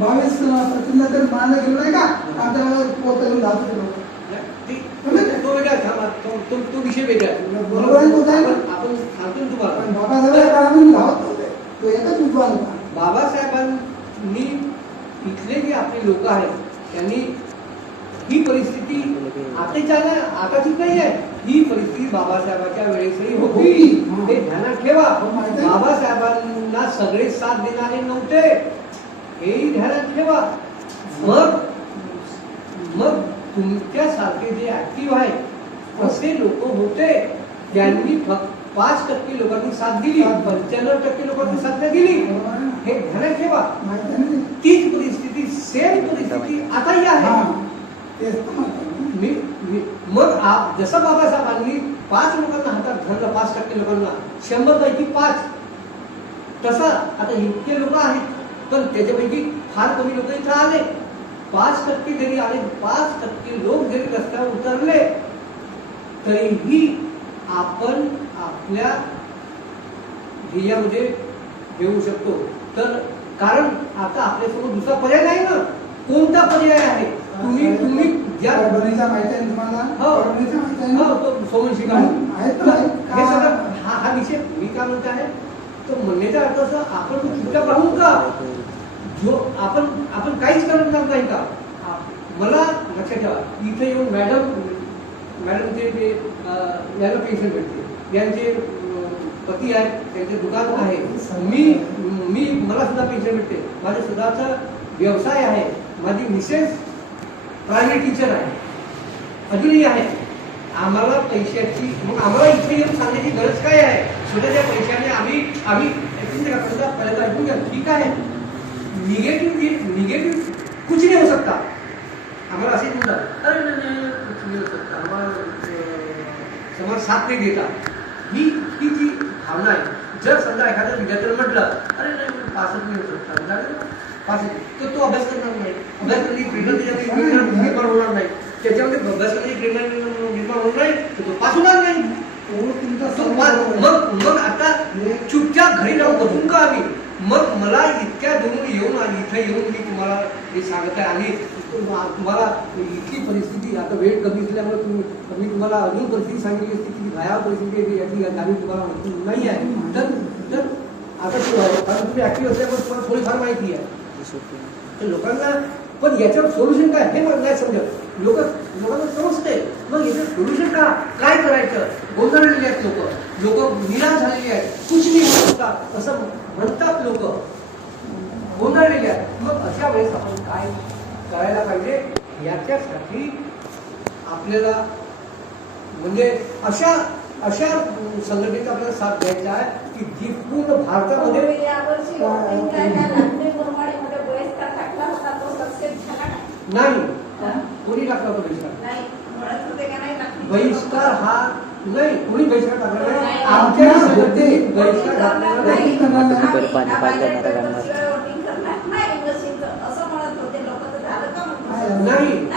22 प्रतिनिधी तरी मानलं गेलं नाही का आमच्या पोत येऊन जातो तो वेगळा तो विषय वेगळा बरोबर आहे तो काय आपण सांगतो तुम्हाला बाबासाहेबांनी धावत नव्हते तो एकच विद्वान होता बाबासाहेबांनी इथले जे आपले लोक आहेत त्यांनी ही परिस्थिती आताची नाही आहे ही परिस्थिती बाबासाहेबांच्या वेळेसही होती ते ध्यानात ठेवा बाबासाहेबांना सगळे साथ देणारे नव्हते हेही ध्यानात ठेवा मग तुमच्यासारखे जे ऍक्टिव्ह आहेत असे लोक होते ज्यांनी फक्त 5% लोकांनी साथ दिली 95% लोकांनी साथ नाही दिली हे ध्यानात ठेवा तीच परिस्थिती सेम परिस्थिती आताही आहे मग जसं बाबासाहेबांनी 5 लोकांना हातात धरलं 5% लोकांना 100 पैकी 5 तसं आता इतके लोक आहेत पण त्याच्यापैकी फार कमी लोक इथं आले 5% जरी आले 5% लोक जरी रस्त्यावर उतरले तरीही आपण आपल्या ध्येयामध्ये घेऊ शकतो तर कारण आता आपल्यासमोर दुसरा पर्याय नाही ना कोणता पर्याय आहे तुम्ही ज्या परभणीचा माहिती आहे तुम्हाला सोमन शिकाऊ हा विषय मी काय म्हणत आहे तो म्हणण्याचा अर्थ असं आपण चुका पाहू का जो आपण काहीच करणार नाही का मला लक्षात ठेवा इथे येऊन मॅडमचे यांना पेन्शन भेटते यांचे पती आहेत त्यांचे दुकान आहे मी मला सुद्धा पेन्शन भेटते माझ्या स्वतःचा व्यवसाय आहे माझी मिसेस प्रायव्हेट टीचर आहे अजूनही आहे आम्हाला पैशाची मग आम्हाला इथे येऊन सांगण्याची गरज काय आहे स्वतःच्या पैशाने आम्ही पहिल्यांदा ऐकून घ्या ठीक आहे निगेटिव्ह कुछ नहीं हो सकता हमारा असे म्हणतात अरे नाही कुछ नहीं हो सकता समाज साथ नहीं देता ही जी भावना आहे जर समजा एखाद्या विद्यार्थ्याला म्हटलं अरे नाही पासच नाही हो सकता तर तो अभ्यास करणार नाही अभ्यास करण्याची प्रेरणा निर्माण होणार नाही त्याच्यामध्ये अभ्यास करण्याची प्रेरणा निर्माण होणार नाही तर तो पास होणार नाही मग आता चुपचाप घरी जाऊन बघून का आम्ही मग मला इतक्या दूरून येऊन आणि इथे येऊन मी तुम्हाला हे सांगत आहे आणि तुम्हाला इतकी परिस्थिती आता वेळ कमी असल्यामुळे मी तुम्हाला अजून परिस्थिती सांगितली असती की भयावह परिस्थिती आहे याची गाडी तुम्हाला माहिती नाही आहे तर आता कारण तुम्ही ऍक्टिव्ह असल्यामुळे तुम्हाला थोडीफार माहिती आहे तर लोकांना पण याच्यावर सोल्युशन काय हे मला नाही समजत लोकांना समजते मग याचं सोल्युशन काय करायचं गोंधळलेले आहेत लोक निराश झालेले आहेत कुछ नाही होऊ शकता असं म्हणतात लोक गोंधळलेले आहेत मग अशा वेळेस आपण काय करायला पाहिजे याच्यासाठी आपल्याला म्हणजे अशा संघटनेचा आपल्याला साथ द्यायचा आहे की जी पूर्ण भारतामध्ये नाही कोणी टाकला होता बहिष्कार हा नाही कोणी बहिष्कार टाकला नाही आमच्या बहिष्कार नाही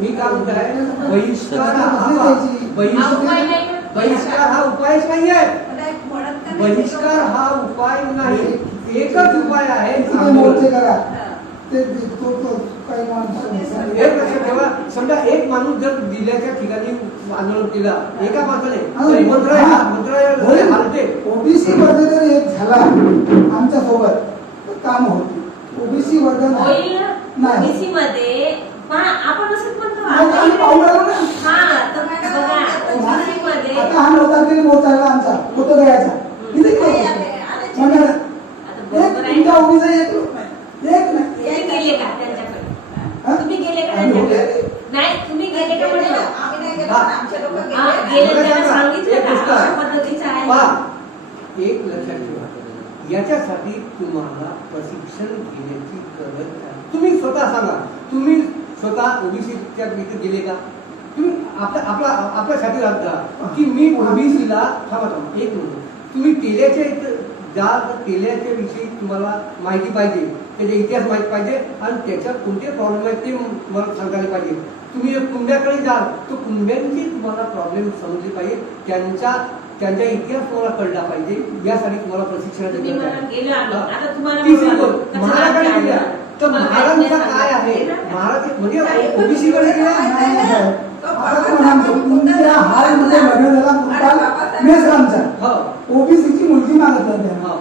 मी काय म्हणताय बहिष्कार हा उपायच नाही आहे बहिष्कार हा उपाय नाही एकच उपाय आहे तुम्ही मोर्चे करा हा. ते तो काही माणूस एक लक्षात ठेवा, समजा एक माणूस जर जिल्ह्याच्या ठिकाणी आंदोलन केला एका माणसाने तरी मंत्रालय हालते. ओबीसी वर्ग जर एक झाला आमच्या सोबत तर काम होते. ओबीसी वर्ग होईल नाही. ओबीसी मध्ये पण आपण असंच म्हणतो नाही, आम्ही पाहू लागलो ना. हा तर बघा ओबीसी मध्ये आता हा 9 तारखेला मोर्चा आहे आमचा होतो गयाचा इथे मंडळ आता बरोबर आहे. तुमच्या ओबीसी एक लोक नाही एक नाही तुम्ही गेले का त्यांच्याकडे हा? तुम्ही गेले का आम्ही त्यांच्याकडे होते. नाही तुम्ही गेले का म्हटलं आम्ही नाही गेलो, हा. आमचे लोक गेले. हा, गेले बघा त्यांना सांगा. सांगितलं एक का गोष्ट अशा आहे. पद्धतीचं आहे पहा, एक लक्षात ठेवा, याच्यासाठी तुम्हाला प्रशिक्षण घेण्याची गरज आहे. तुम्ही स्वतः सांगा, तुम्ही स्वतः ओबीसीच्या इथे गेले का? तुम्ही आपल्यासाठी राहता की मी ओबीसीला थांबा एक मिनिट, तुम्ही केल्याच्या केल्याच्या विषयी तुम्हाला माहिती पाहिजे, त्याचा इतिहास माहिती पाहिजे आणि त्याच्यात कोणते प्रॉब्लेम आहेत ते मला सांगायला पाहिजे. तुम्ही एक कुंड्याकडे जाल तर कुंड्यांची तुम्हाला प्रॉब्लेम समजले पाहिजे, त्यांचा इतिहास तुम्हाला कळला पाहिजे. यासाठी तुम्हाला प्रशिक्षणाची तुम्ही गरज मला आहे. गेलो आम्ही आता तुम्हाला तिसरी बोलवा. गोष्ट, कसं महाराजांकडे वाटतं गेल्या आम्हाला? तर तुम्हाला महाराजांचा माहिती काय आहे, आहे ना? महाराज म्हणजे ओबीसीकडे गेल्या नाही, नाही, साहेब. आता तुम्हाला आमचं तुमच्या हालमध्ये लग्न झाला मुद्दा मेस आमचा हो ओबीसीची मुलगी मागत होत्या हो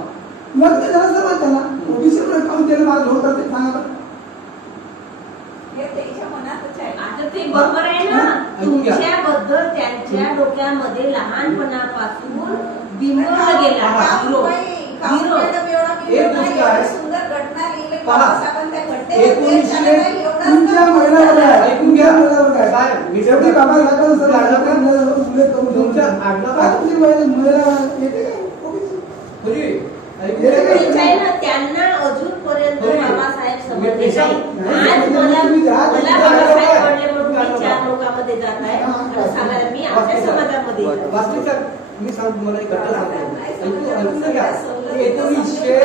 मग ते झालं सर्व त्याला ओबीसी काम केलं माझं होतं ते सांगा बरं. हे त्यांच्या मनातच आहे. आता ते बरोबर आहे ना ऐकून घ्या. तुमच्याबद्दल त्यांच्या डोक्यामध्ये लहानपणापासून बिंबवलं गेला पहा. विरोध. काहून विरोध. मॅडम एवढा एक video गोष्ट नाही, आहे. एवढी सुंदर घटना लिहिली पहा. बाबासाहेबांनी त्या घटनेवर ते 1900 झालं नाही, एवढा तुमच्या महिलावर आहे ऐकून घ्या. महिलावर आहे साहेब, मी शेवटी बाबा साहेबांना सर्व तुमच्या उल्लेख करून तुमच्या ठेवला. आडनाव- काय तुमची महिला येते का ओबीसी? म्हणजे ऐकून हे घ्या. ठीक आहे ना, त्यांना अजूनपर्यंत होय. बाबासाहेब समजले मी- नाही. नाही, आज मला तुम्ही जा, मला तुम्ही बाबासाहेब जा. पडले म्हणून मी तुम्ही 4 जा. लोकांमध्ये जात आहे हा, मला सांगायला मी आपल्या समाजामध्ये येत आहे. वास्तविक मी सांगतो तुम्हाला एक घटना सांगतो. ऐकून घ्या. 1900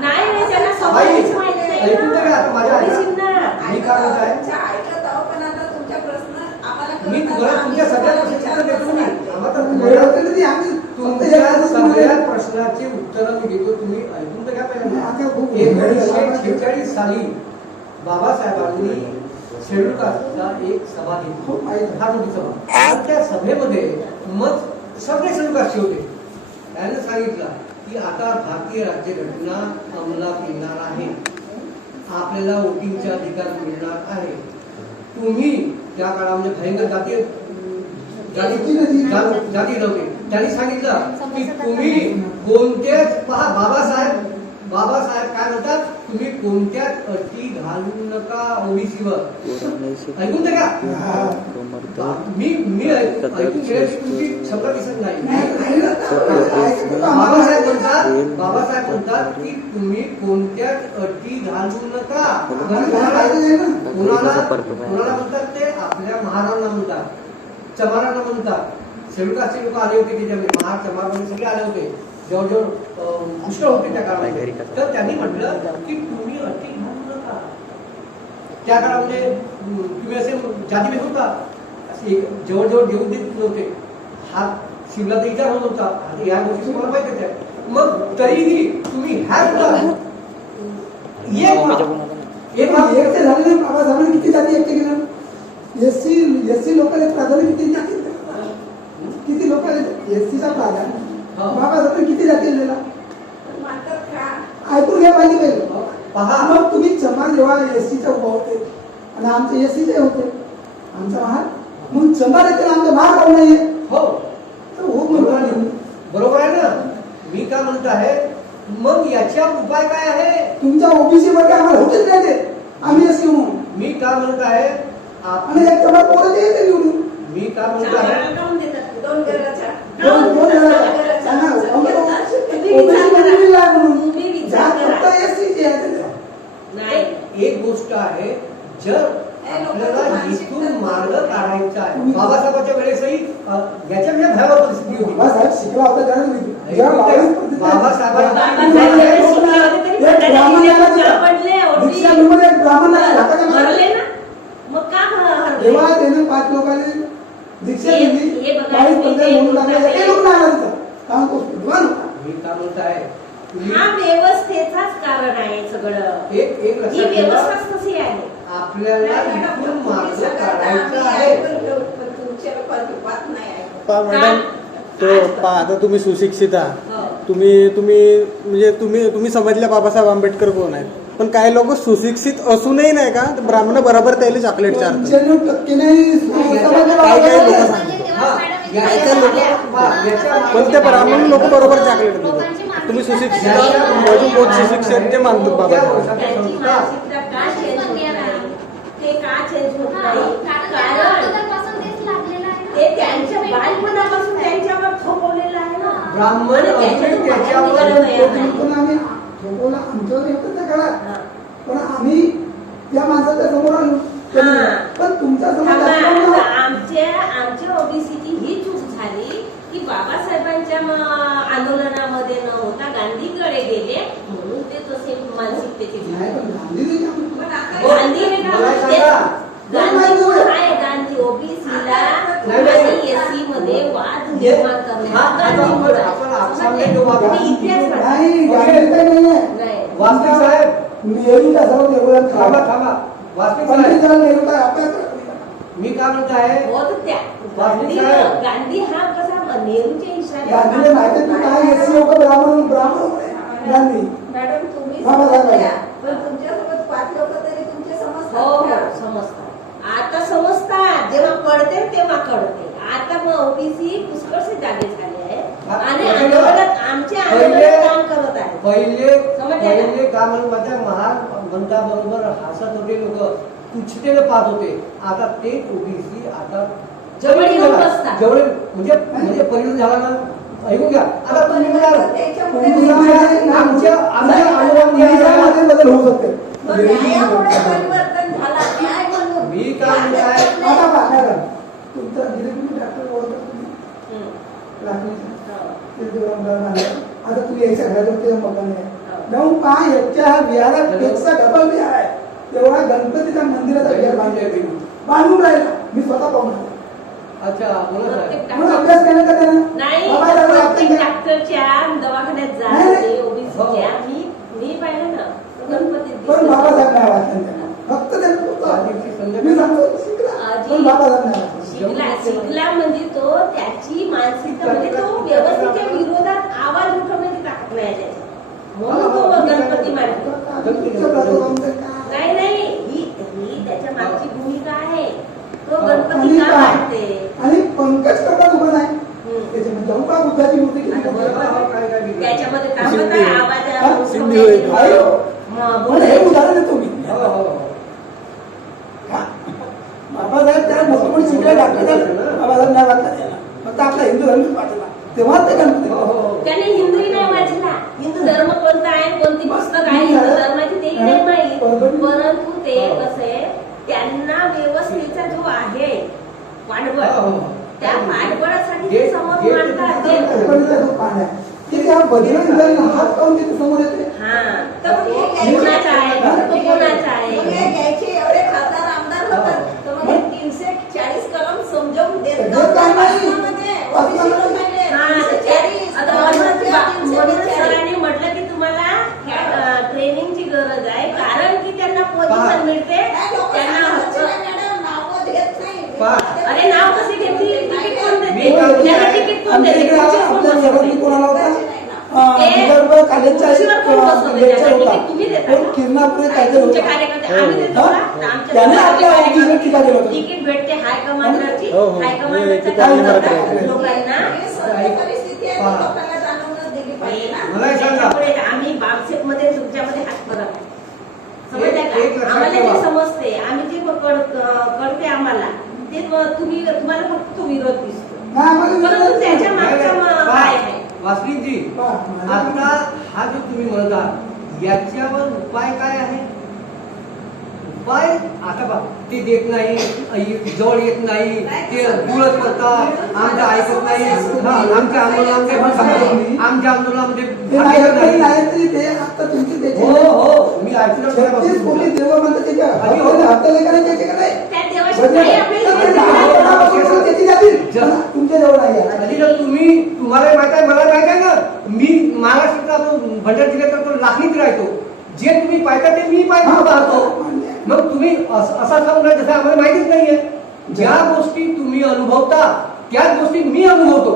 नाही नाही, त्यांना बाई, समाजाची माहिती नाही ऐकून तर घ्या, आता माझ्या ना. ऐका. ओबीसींना. मी काय म्हणत आहे? तुमच्या ऐकत आहो, पण आता तुमच्या प्रश्न आम्हाला मी कळतात. तुम्हाला तुमच्या आम्ही सगळ्या तुम्हाला प्रश्नाचं देतो मी. विचारतो. आम्हाला वेळ होते ना ती आम्ही तुमच्या सगळ्या प्रश्नाची उत्तरं मी देतो, तुम्ही ऐकून तर घ्या आता पहिल्यांदा. खूप 1946 साली बाबासाहेबांनी शेड्यूल कास्टचा एक सभा खूप घेतली, माहिती. फार मोठी सभा. आणि त्या सभेमध्ये मग सगळे शेड्यूल कास्टचे होते. त्याने सांगितलं की आता भारतीय राज्यघटना अंमलात येणार आहे, आपल्याला वोटिंगचे अधिकार मिळणार आहे. तुम्ही त्या काळामध्ये भयंकर जाती नव्हते. त्यांनी सांगितलं की तुम्ही कोणत्याच पहा बाबासाहेब काय म्हणतात, तुम्ही कोणत्याच अटी घालू नका ओबीसीवर. ऐकून घ्या. मी ऐकून गेल्याची तुमची क्षमता दिसत नाही. बाबासाहेब म्हणतात की तुम्ही कोणत्याच अटी घालू नका. कोणाला म्हणतात ते आपल्या महाराजांना म्हणतात, चमारांना म्हणतात. शेवटचे लोक आले होते त्याच्यामध्ये, महार चमार सगळे आले होते, जवळजवळ पुष्कळ होते त्या काळामध्ये. तर त्यांनी म्हटलं की तुम्ही अटी घालू नका. त्या काळामध्ये तुम्ही असे जातीभेद होता, जवळजवळ देऊ देत नव्हते. हात शिवला तर विचार होत होता. आता या गोष्टी तुम्हाला माहितीच आहे. मग तरीही तुम्ही एकटे झाले नाही. बाबासाहेबांनी किती जाती एकटे केल्या? एससी लोकांना प्राधान्य किती जाती किती लोकांना एससीचा प्राधान्य बाबासाहेबांनी किती जाती दिलेला पण मात्र का ऐकून घ्या पाहिजे पहिले. पहा, मग तुम्ही चमार जेव्हा एससीचे उभा होते आणि आमचे एससीचे होते, आमचा महार मग चमार येते आमचा महार काऊन नाहीये? हो तर हो म्हणतो बरोबर आहे ना. मी काय म्हणत आहे, मग याच्या उपाय काय आहे? तुमच्या ओबीसी वर्ग आम्हाला होतेच नाही ते, आम्ही एससी म्हणून. मी काय म्हणत आहे, आणि एक चमार पोरं ते येते निवडून. मी काय म्हणत आहे, चांगलं काहून देतात? 2 घराच्या दोन जणांना सांगा, तुम्ही ओबीसी विचार मध्ये करा. आहे म्हणून. तुम्ही विचार जात करा. फक्त एससीची आहे त्याच्यात. नाही एक गोष्ट आहे, जर आपल्याला इथून मार्ग काढायचा आहे. बाबासाहेबांच्या वेळेसही याच्यापेक्षा भयावह परिस्थिती होती. बाबासाहेब शिकला होता त्यावेळेस मी. जेव्हा बाबासाहेबांनी बाबासाहेब शिकले होते तरी एक फटाके ब्राह्मणाला दिले, पडले, ओढणी. दीक्षा घेऊन एक ब्राह्मणाला हाताच्या मागे- हरले ना? मग का हरले? तेव्हा त्याने 5 लोकांनी दीक्षा हे दिली. बघा, 40 तुम्ही पंचायत ते म्हणून टाकले. टाकले. एक लोक नाही आला तिथं. कारण तो विद्वान होता. मी काय म्हणत आहे, हा व्यवस्थेचाच कारण आहे सगळं. एक ही लक्षात ठेवा, व्यवस्थाच तशी आहे. आपल्याला इथून मार्ग काढायचा आहे. तुमच्या लोक अजिबात नाही ऐकत. पहा मॅडम, आता तुम्ही सुशिक्षित आहात. हो. तुम्ही समजल्या बाबासाहेब आंबेडकर कोण आहेत, पण काही लोक सुशिक्षित असूनही नाही का ब्राह्मण बरोबर त्याला चॉकलेट चारतात. 95% नाही समजलं काही काही लोक बाबा. सांगतात, हा, याच्या लोक- पण ते ब्राह्मण लोक बरोबर चॉकलेट देतात. तुम्ही सुशिक्षित आहात, अजून बहुत सुशिक्षित ते मानतात बाबासाहेब. त्यांची मानसिकता का चेंज होत नाही? ते का चेंज होत नाही? कारण ते त्यांच्या बालपणापासून त्यांच्यावर थोपवलेलं आहे ना. ब्राह्मण आणि असून त्याच्यातून त्याच्यावर बाहेर निघायला तयार नाही. पण आम्ही झोपवला आमच्यावर येतच नाही काळात, हा. पण आम्ही त्या माणसाच्या समोर आलो. हा. पण तुमचा समाज थांबा, असल्यामुळं आमच्या ओबीसीची ही चूक झाली की बाबासाहेबांच्या आंदोलनामध्ये न होता गांधीकडे गेले म्हणून ते तसे मानसिकतेचे नाही, पण गांधीजींनी आम्ही- पण आता गांधी हे मला गाव- सांगा. गांधी कोण आहे? गांधी ओबीसीला आणि एससी मध्ये वाद निर्माण करण्याचा आपण आपसामध्ये जो वाद- तुम्ही इतिहास वाचा. नाही, गांधी काही नाहीये. नाही. वास्तविक साहेब, नेहरूचा सर्व देवळात थांबा खावा. थांबा. वास्तविक पंडित साहेब, जवाहरलाल नेहरू काय आपल्या मी काय म्हणत आहे, होत त्या वास्तविक साहेब. गांधी हा कसा नेहरूच्या गांधीला माहिती आहे तुम्ही काय एससी लोक ब्राह्मण होते. गांधी मॅडम तुम्ही बाबासाहेब समजल्या, आहे. पण तुमच्यासोबत 5 लोक तरी तुमचे हो समजतात का? समजतात. आता समजतात, जेव्हा कळते तेव्हा कळते. आता मग ओबीसी पुष्कळसे जागे झाले आहे आणि आंदोलनात आमचे आंदोलन काम करत आहे. पहिले काय म्हणून माझ्या महान बरोबर हसत होते लोक, तुच्छतेने पाहत होते. आता ते ओबीसी आता जवळ येऊन बसतात. जवळ म्हणजे परिणाम झाला ना. ऐकून घ्या, आता तुम्ही म्हणाल त्याच्यामुळे आमच्या अनुभव निजामामध्ये बदल होऊ शकते. मग न्यायामुळे परिवर्तन झाला, न्याय म्हणून. मी काय म्हणत आहे, आता पहा, मॅडम, तुमचा तुम्ही डॉक्टर ओळखता तुम्ही हम्म. रात्रीचं. हो. ते देवरामदार मानलं. आता तुम्ही यायच्या घरात ते मकान आहे. हो. जाऊन पहा, याच्या ह्या विहारात पेक्षा डबल विहार आहे. तेवढा गणपतीच्या मंदिराचा विहार बांधून राहिला. मी स्वतः पाहून आलो. अच्छा बोला साहेब. म्हणून अभ्यास केला का त्यानं? नाही, बाबा जरा प्रत्येक आपण- डॉक्टरच्या दवाखान्यात नाही, जाते नाही. ओबीसीच्या. मी पाहिलं ना गणपतीत पण दिसतं. बाबासाहेब नाही वाचलं त्यांना. फक्त त्यांना मी सांगतो शिकला. पण बाबासाहेब नाही वाचलं. शिकला म्हणजे तो त्याची मानसिकता म्हणजे तो व्यवस्थेच्या विरोधात आवाज उठवण्याची ताकद नाही त्याची. म्हणून तो गणपती मानतो. गणपतीच्या प्रतिभांचं काय? नाही नाही, ही त्याच्या मागची भूमिका आहे. तो आणि गणपती का काय? मानते? आणि पंकज कटक उभं नाही हम्म. त्याच्यामध्ये जाऊन का बुद्धाची मूर्ती किती आता मोठी आहे? बरोबर. त्याच्यामध्ये ताकद आहे, आवाज आहे, हा? सिंधी होय. आहे हो. मग पण हे उदाहरण देतो मी हो, हो, हो. का? बाबासाहेब त्याला मोठे मोठे शिकले डॉक्टर झाले. बाबासाहेब नाही वाचला त्याला. फक्त आपला हिंदू धर्मच वाचला. तेव्हा ते गणपती हो, हो, हो. त्याने हिंदूही नाही वाचला. हिंदू धर्म कोणता आहे, कोणती पुस्तक आहे हिंदू धर्माची तेही नाही माहीत. परंतु ते कसे त्यांना व्यवस्थेचा जो आहे पाठबळ, त्या पाठबळासाठी ते समज मांडतात. ते गणपतीचा जो पान आहे की त्या बजरंग दल हात काऊन तिथे समोर येते. हा, तर तो कोणाचा आहे, तो कोणाचा आहे? मग हे घ्यायचे एवढे खासदार आमदार होतात, तर मग हे 340 कलम समजावून देत सगळं नव्हतं काय नाही. शासनामध्ये. ओबीसी लोकांनी हा, 340, आता म्हणून 340. सरांनी म्हटलं की तुम्हाला ट्रेनिंगची गरज आहे, कारण की त्यांना पोझिशन मिळते, काय लोकं त्यांना सांगायचे हक्क. नाही, मॅडम, नावं घेत नाही. अरे नाव कसे घेतील? तिकीट कोण देते? मी काय म्हणते? त्याला तिकीट कोण आमच्या देते? इकडे खुर्चीवर कोण आपल्या बसवते? जगात कोणाला होता ते विदर्भ कॉलेजचा खुर्चीवर कोण बसवते? लेक्चर त्याला होता. तिकीट तुम्ही देता पण का? किरणापुरे काहीतरी तुमचे होता. कार्यकर्ते आम्ही देतो हा? का? आमच्या त्याने आपल्या कार्यकर्ते ऑफिसला टीका केली होती. तिकीट भेटते हायकमांडरची. हो, हो. हायकमांडरचा हे काय तिकीट करतात? भेटते. लोकांना ही सत्य परिस्थिती आहे, ती लोकांना जाणूनच दिली पाहिजे ना. मला एक सांगा. त्याच्यामुळे आम्ही बापसेप मध्ये तुमच्यामध्ये हात फरक आहे. समजलं एक का? लक्षात आम्हाला ठेवा. जे समजते, आम्ही जे कळते आम्हाला ते तुम्हाला फक्त तो विरोध दिसतो. नाही, आम्हाला परंतु त्याच्या विरोध मागचा काय आहे? वासनिकजी, आता हा जो तुम्ही म्हणत आहात याच्यावर उपाय काय आहे? उपाय आता बघ, ते देत नाही, जवळ येत नाही, ते दूरच करतात, आमचं ऐकत नाही. हा, आमच्या आंदोलनामध्ये पण सांगतो, आमच्या आंदोलनामध्ये ते भाग घेत नायक नाही. नाही तरी ते आता तुमची हो त्याची हो, मी ऐकलं 36 कोटी देव म्हणतात ते काय? हप्ते करायचे का नाही? त्या देवाशी काही आपल्याला त्याची जातील. तुमच्या जवळ नाही आहे. तुम्हाला माहित आहे, मला माहित आहे ना, मी महाराष्ट्राचा तो भंडार जिल्ह्यात तो लाखणीत राहतो. जे तुम्ही पाहता ते मी पाहतो. मग तुम्ही असा सांगून जसं आम्हाला माहितीच नाहीये. ज्या गोष्टी तुम्ही अनुभवता त्याच गोष्टी मी अनुभवतो.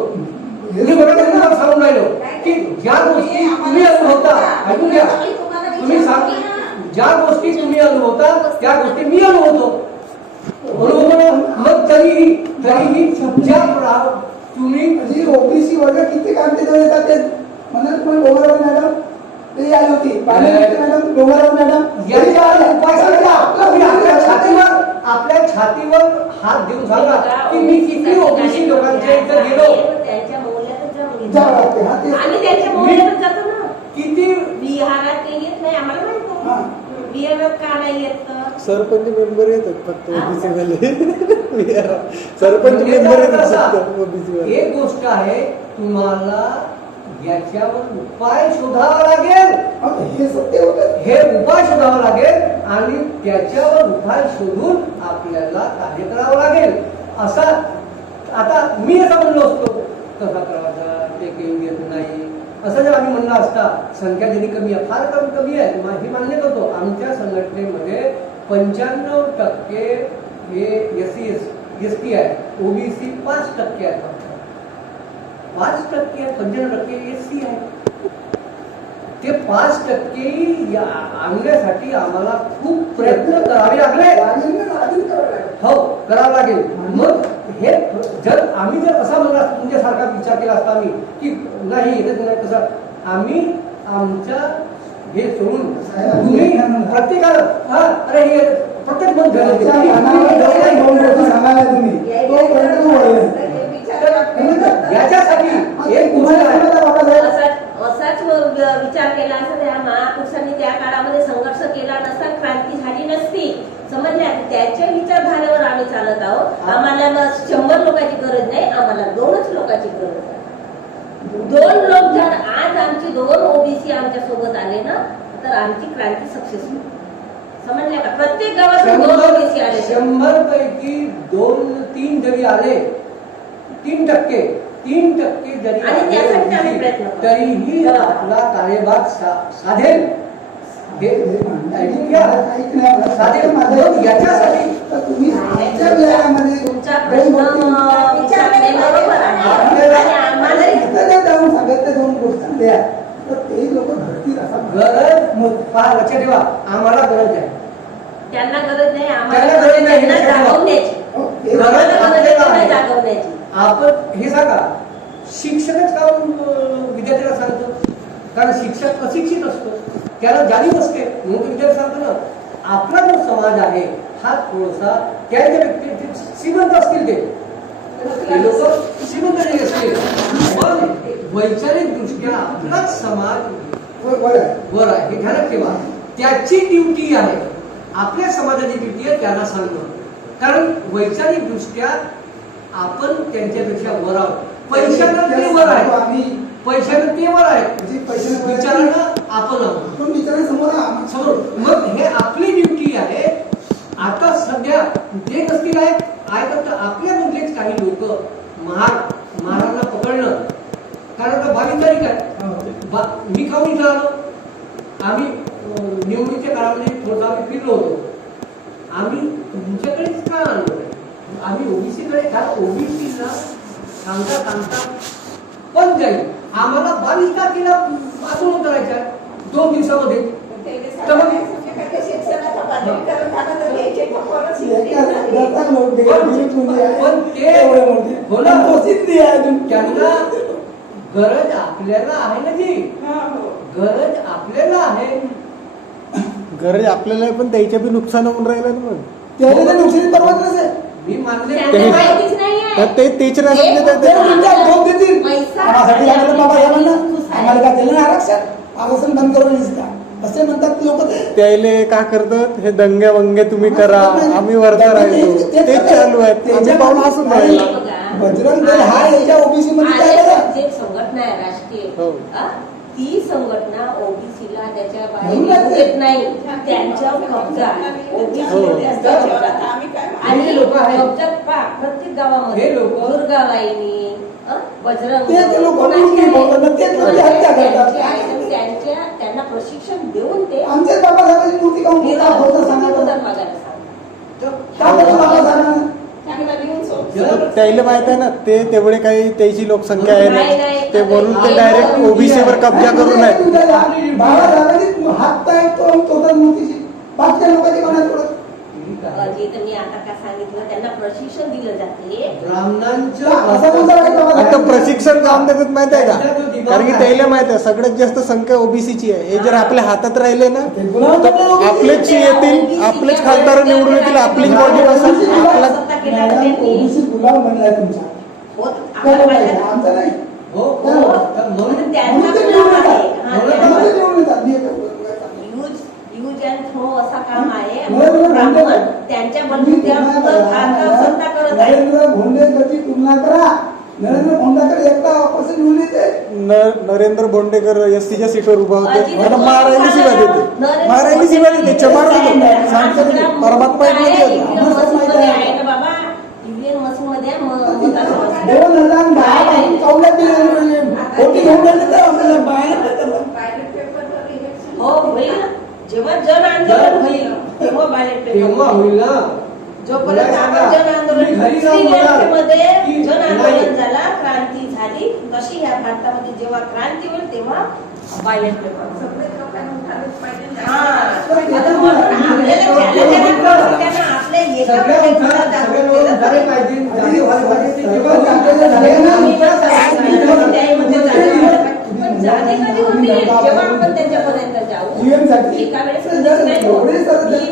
मी बरोबर सांगून राहिलो की ज्या गोष्टी तुम्ही अनुभवता, ऐकून घ्या, तुम्ही सांग, ज्या गोष्टी तुम्ही अनुभवता त्या गोष्टी मी अनुभवतो. मग तरीही ज्या तुम्ही ओबीसी वर्ग किती काम देतात ते म्हणत पण डोंगरराव मॅडम ते आली होती. मॅडम डोंगरराव मॅडम आपल्या छातीवर हात देऊन सांगा की मी किती ओबीसी लोकांच्या इथं गेलो. त्यांच्या मोहल्ल्यातच जाऊन जावं लागते. हा, ते- आम्ही त्यांच्या मोहल्ल्यातच जातो ना. किती बिहारात ते येत नाही आम्हाला हा. माहिती. बिहारात का नाही येत तर? सरपंच मेंबर येतात फक्त ओबीसी वाले. सरपंच मेंबर येतात फक्त ओबीसी वाले. एक गोष्ट आहे, तुम्हाला याच्यावर उपाय शोधावा लागेल. हे सत्य होतं. हे उपाय शोधावा लागेल आणि त्याच्यावर उपाय शोधून आपल्याला कार्य करावं लागेल. असा आता मी असं म्हणलो असतो कसा करायचा ते काही येत नाही असं जर आम्ही म्हणलं असता, संख्या जरी कमी आहे, फार कमी आहे, हे मान्य करतो. आमच्या संघटनेमध्ये 95% हे SC आहे, ओबीसी 5% आहेत. फक्त 5% 95% SC आहे. ते 5% आणण्यासाठी आम्हाला खूप प्रयत्न करावे लागले. हो, करावं लागेल. मग हे जर आम्ही जर असा म्हणला तुमच्यासारखा विचार केला असता आम्ही की नाही कसं आम्ही आमच्या हे सोडून तुम्ही प्रत्येकाला अरे हे प्रत्येक मत याच्यासाठी एक असाच विचार केला असता त्या महापुरुषांनी त्या काळामध्ये संघर्ष केला नसता, क्रांती झाली नसती. समजल्या? त्याच्या विचारधारेवर आम्ही चालत आहोत. आम्हाला 100 लोकांची गरज नाही, आम्हाला 2च लोकांची गरज आहे. 2 लोक जर आज आमची 2 ओबीसी आमच्या सोबत आले ना तर आमची क्रांती सक्सेसफुल. समजल्या का? प्रत्येक गावातून 2 ओबीसी आले. 100 पैकी 2-3 जरी आले, 3% जरी आणि त्यासाठी आम्ही प्रयत्न करू. तरीही आपला कार्यभाग साधेल. हे ऐकून घ्या. साधेल. मग याच्यासाठी तुम्ही आमच्या विचारामध्ये तुमचा प्रश्न विचारणे बरोबर आहे. आणि आम्हाला जाऊन सांगत ते 2 गोष्टी द्या तर ते लोक घडतील असा गरज फार लक्षात ठेवा. आम्हाला गरज आहे. त्यांना गरज नाही, त्यांना आम्हाला गरज नाही. त्यांना जागवण्याची. गरज आपल्याला आहे. जागवण्याची. आपण हे सांगा, शिक्षकच का विद्यार्थ्याला सांगतो? कारण शिक्षक अशिक्षित असतो, त्याला जाणीव नसते. म्हणून तो विद्यार्थी सांगतो ना, आपला जो समाज आहे हा थोडासा त्याच्या व्यक्ती श्रीमंत असतील, ते लोक श्रीमंत नाही असतील, पण वैचारिक दृष्ट्या आपलाच समाज वर आहे. हे ध्यानात ठेवा. त्याची ड्युटी आहे, आपल्या समाजाची ड्युटी आहे त्याला सांगणं. कारण वैचारिक दृष्ट्या आपण त्यांच्यापेक्षा वर आहोत. पैशानं ते वर आहे, आम्ही पैशानं ते वर आहे, पैशाने विचारानं आपण आहोत. पण विचारासमोर समोर. मग हे आपली ड्युटी आहे. आता सध्या ते नसतील आहेत तर आपल्यामधलेच काही लोक महाराजांना पकडणं. कारण आता 22 तारीख आहे. मी खाऊन इथं आलो. आम्ही निवडणुकीच्या काळामध्ये थोडं आम्ही फिरलो होतो. आम्ही तुमच्याकडेच का आलो? आम्ही ओबीसीकडे, कारण ओबीसीला सांगता पण जाईल. आम्हाला 22 तारखेला आंदोलन करायचं आहे 2 दिवसामध्ये. तर मग पण ते त्यांना गरज आपल्याला आहे ना. जी गरज आपल्याला आहे, गरज आपल्याला आहे, पण त्याच्या बी नुकसान होऊन राहिलं ना. मग त्याला नुकसान परवत नसेल. मी मानले. त्यांना माहितीच नाहीये. ते तेच पैसा आम्हाला काय दिलं ना आरक्षण बंद करून असे म्हणतात लोक. त्याले का करतात, हे दंगे वंगे तुम्ही करा, आम्ही वरता राहिलो, तेच चालू आहे. आम्ही पाहून हसून राहिलो. बजरंग दल हा याच्या ओबीसी मध्ये काय बघा. जे संघटना आहे राष्ट्रीय, हो. ती संघटना ओबीसीला त्याच्या बाहेर येत नाही. त्यांच्यावर कब्जा आणि लोक आहेत. कब्जात प्रत्येक गावामध्ये हे लोक दुर्गाबाईनी बजरंग ते लोक हत्या करतात. प्रशिक्षण देऊन ते आमच्याच बाबासाहेबांची मूर्ती काऊन होतं सांगा बरं. अनुदान मागायला सांगतात. का बरं बाबासाहेबांना? त्यांना लिहून सोड. त्याला माहित आहे ना ते तेवढे काही त्याची लोकसंख्या आहे नाही, ना नाही. ते वरून ते डायरेक्ट ओबीसी वर कब्जा करून आहेत. बाबासाहेबांची हात पाय तोडतात मूर्तीची, बाकीच्या लोकांची कोणाला तोडत? जे तर मी आता काय सांगितलं त्यांना प्रशिक्षण दिलं जाते. ब्राह्मणांच्या असं कोणतं वाईट बाबासाहेब? आता प्रशिक्षण काम देतात माहित आहे का? कारण की त्याला माहित आहे सगळ्यात जास्त संख्या ओबीसीची आहे. हे जर आपल्या हातात राहिले ना तर आपलेच येतील, आपलेच खासदार निवडून येतील, आपलीच बॉडी असेल आपला. सत्ता केल्या तर त्यांनी ओबीसी गुलाम बनलाय तुमचा. होत काय आम्हाला बोलायचं? पाहिजे. आमचा नाही. हो हो. म्हणून म्हणून त्यांचा म्हणून ते गुलाम निवडून आहे. येतात. हा, म्हणून त्यांचा ते निवडून येतात. मी एकच बोलतो. यूज अँड थ्रो असा काम आहे. नरेंद्र ब्राह्मण भोंडे- त्यांच्या तुम्ही बंधुत्यावर तुलना आता करा. सत्ता करत आहे. नरेंद्र भोंडेकरची तुलना करा. नरेंद्र भोंडेकर एकटा ऑपोजिट निवडून येते. नरेंद्र भोंडेकर एसटीच्या सीटवर उभा होते. अजित मला मारायला शिवाय देते, नरेंद्र मारायला शिवाय देते, चमार भोंडे देते. हा सांगतो सगळा मी, परमात्मा आहे. येत ईव्हीएम मशीनमध्ये आहे ना बाबा. ईव्हीएम मशीनमध्ये मताचं बसतं. 2010 चौदा वोटिंग होऊन राहिले तर आपल्याला बाहेर पायलट पेपरवर इलेक्शन हो होईल ना. जेव्हा जन आंदोलन होईल तेव्हा बॅलेट तेव्हा पेपर होईल ना. जोपर्यंत आपण जन तुम्ही घरी जाऊन बघा आंदोलन की जन नाही. आंदोलन झाला, क्रांती झाली, तशी ह्या भारतामध्ये जेव्हा क्रांती होईल तेव्हा बॅलेट पेपर. सगळे लोकांना उठायला पाहिजे. हा. आता म्हणून आपल्याला challenge त्यांना आपल्या एका सगळ्या वेळेस उठावे केलं झाले पाहिजे, जागे व्हायला पाहिजे. तेव्हा जागे झाले ना. त्यामध्ये झाले. पण जागे कधी होतील? जेव्हा आपण त्यांच्यापर्यंत जाऊ. ईव्हीएम साठी एका वेळेस कधीच नाही होत. एवढे सर- ही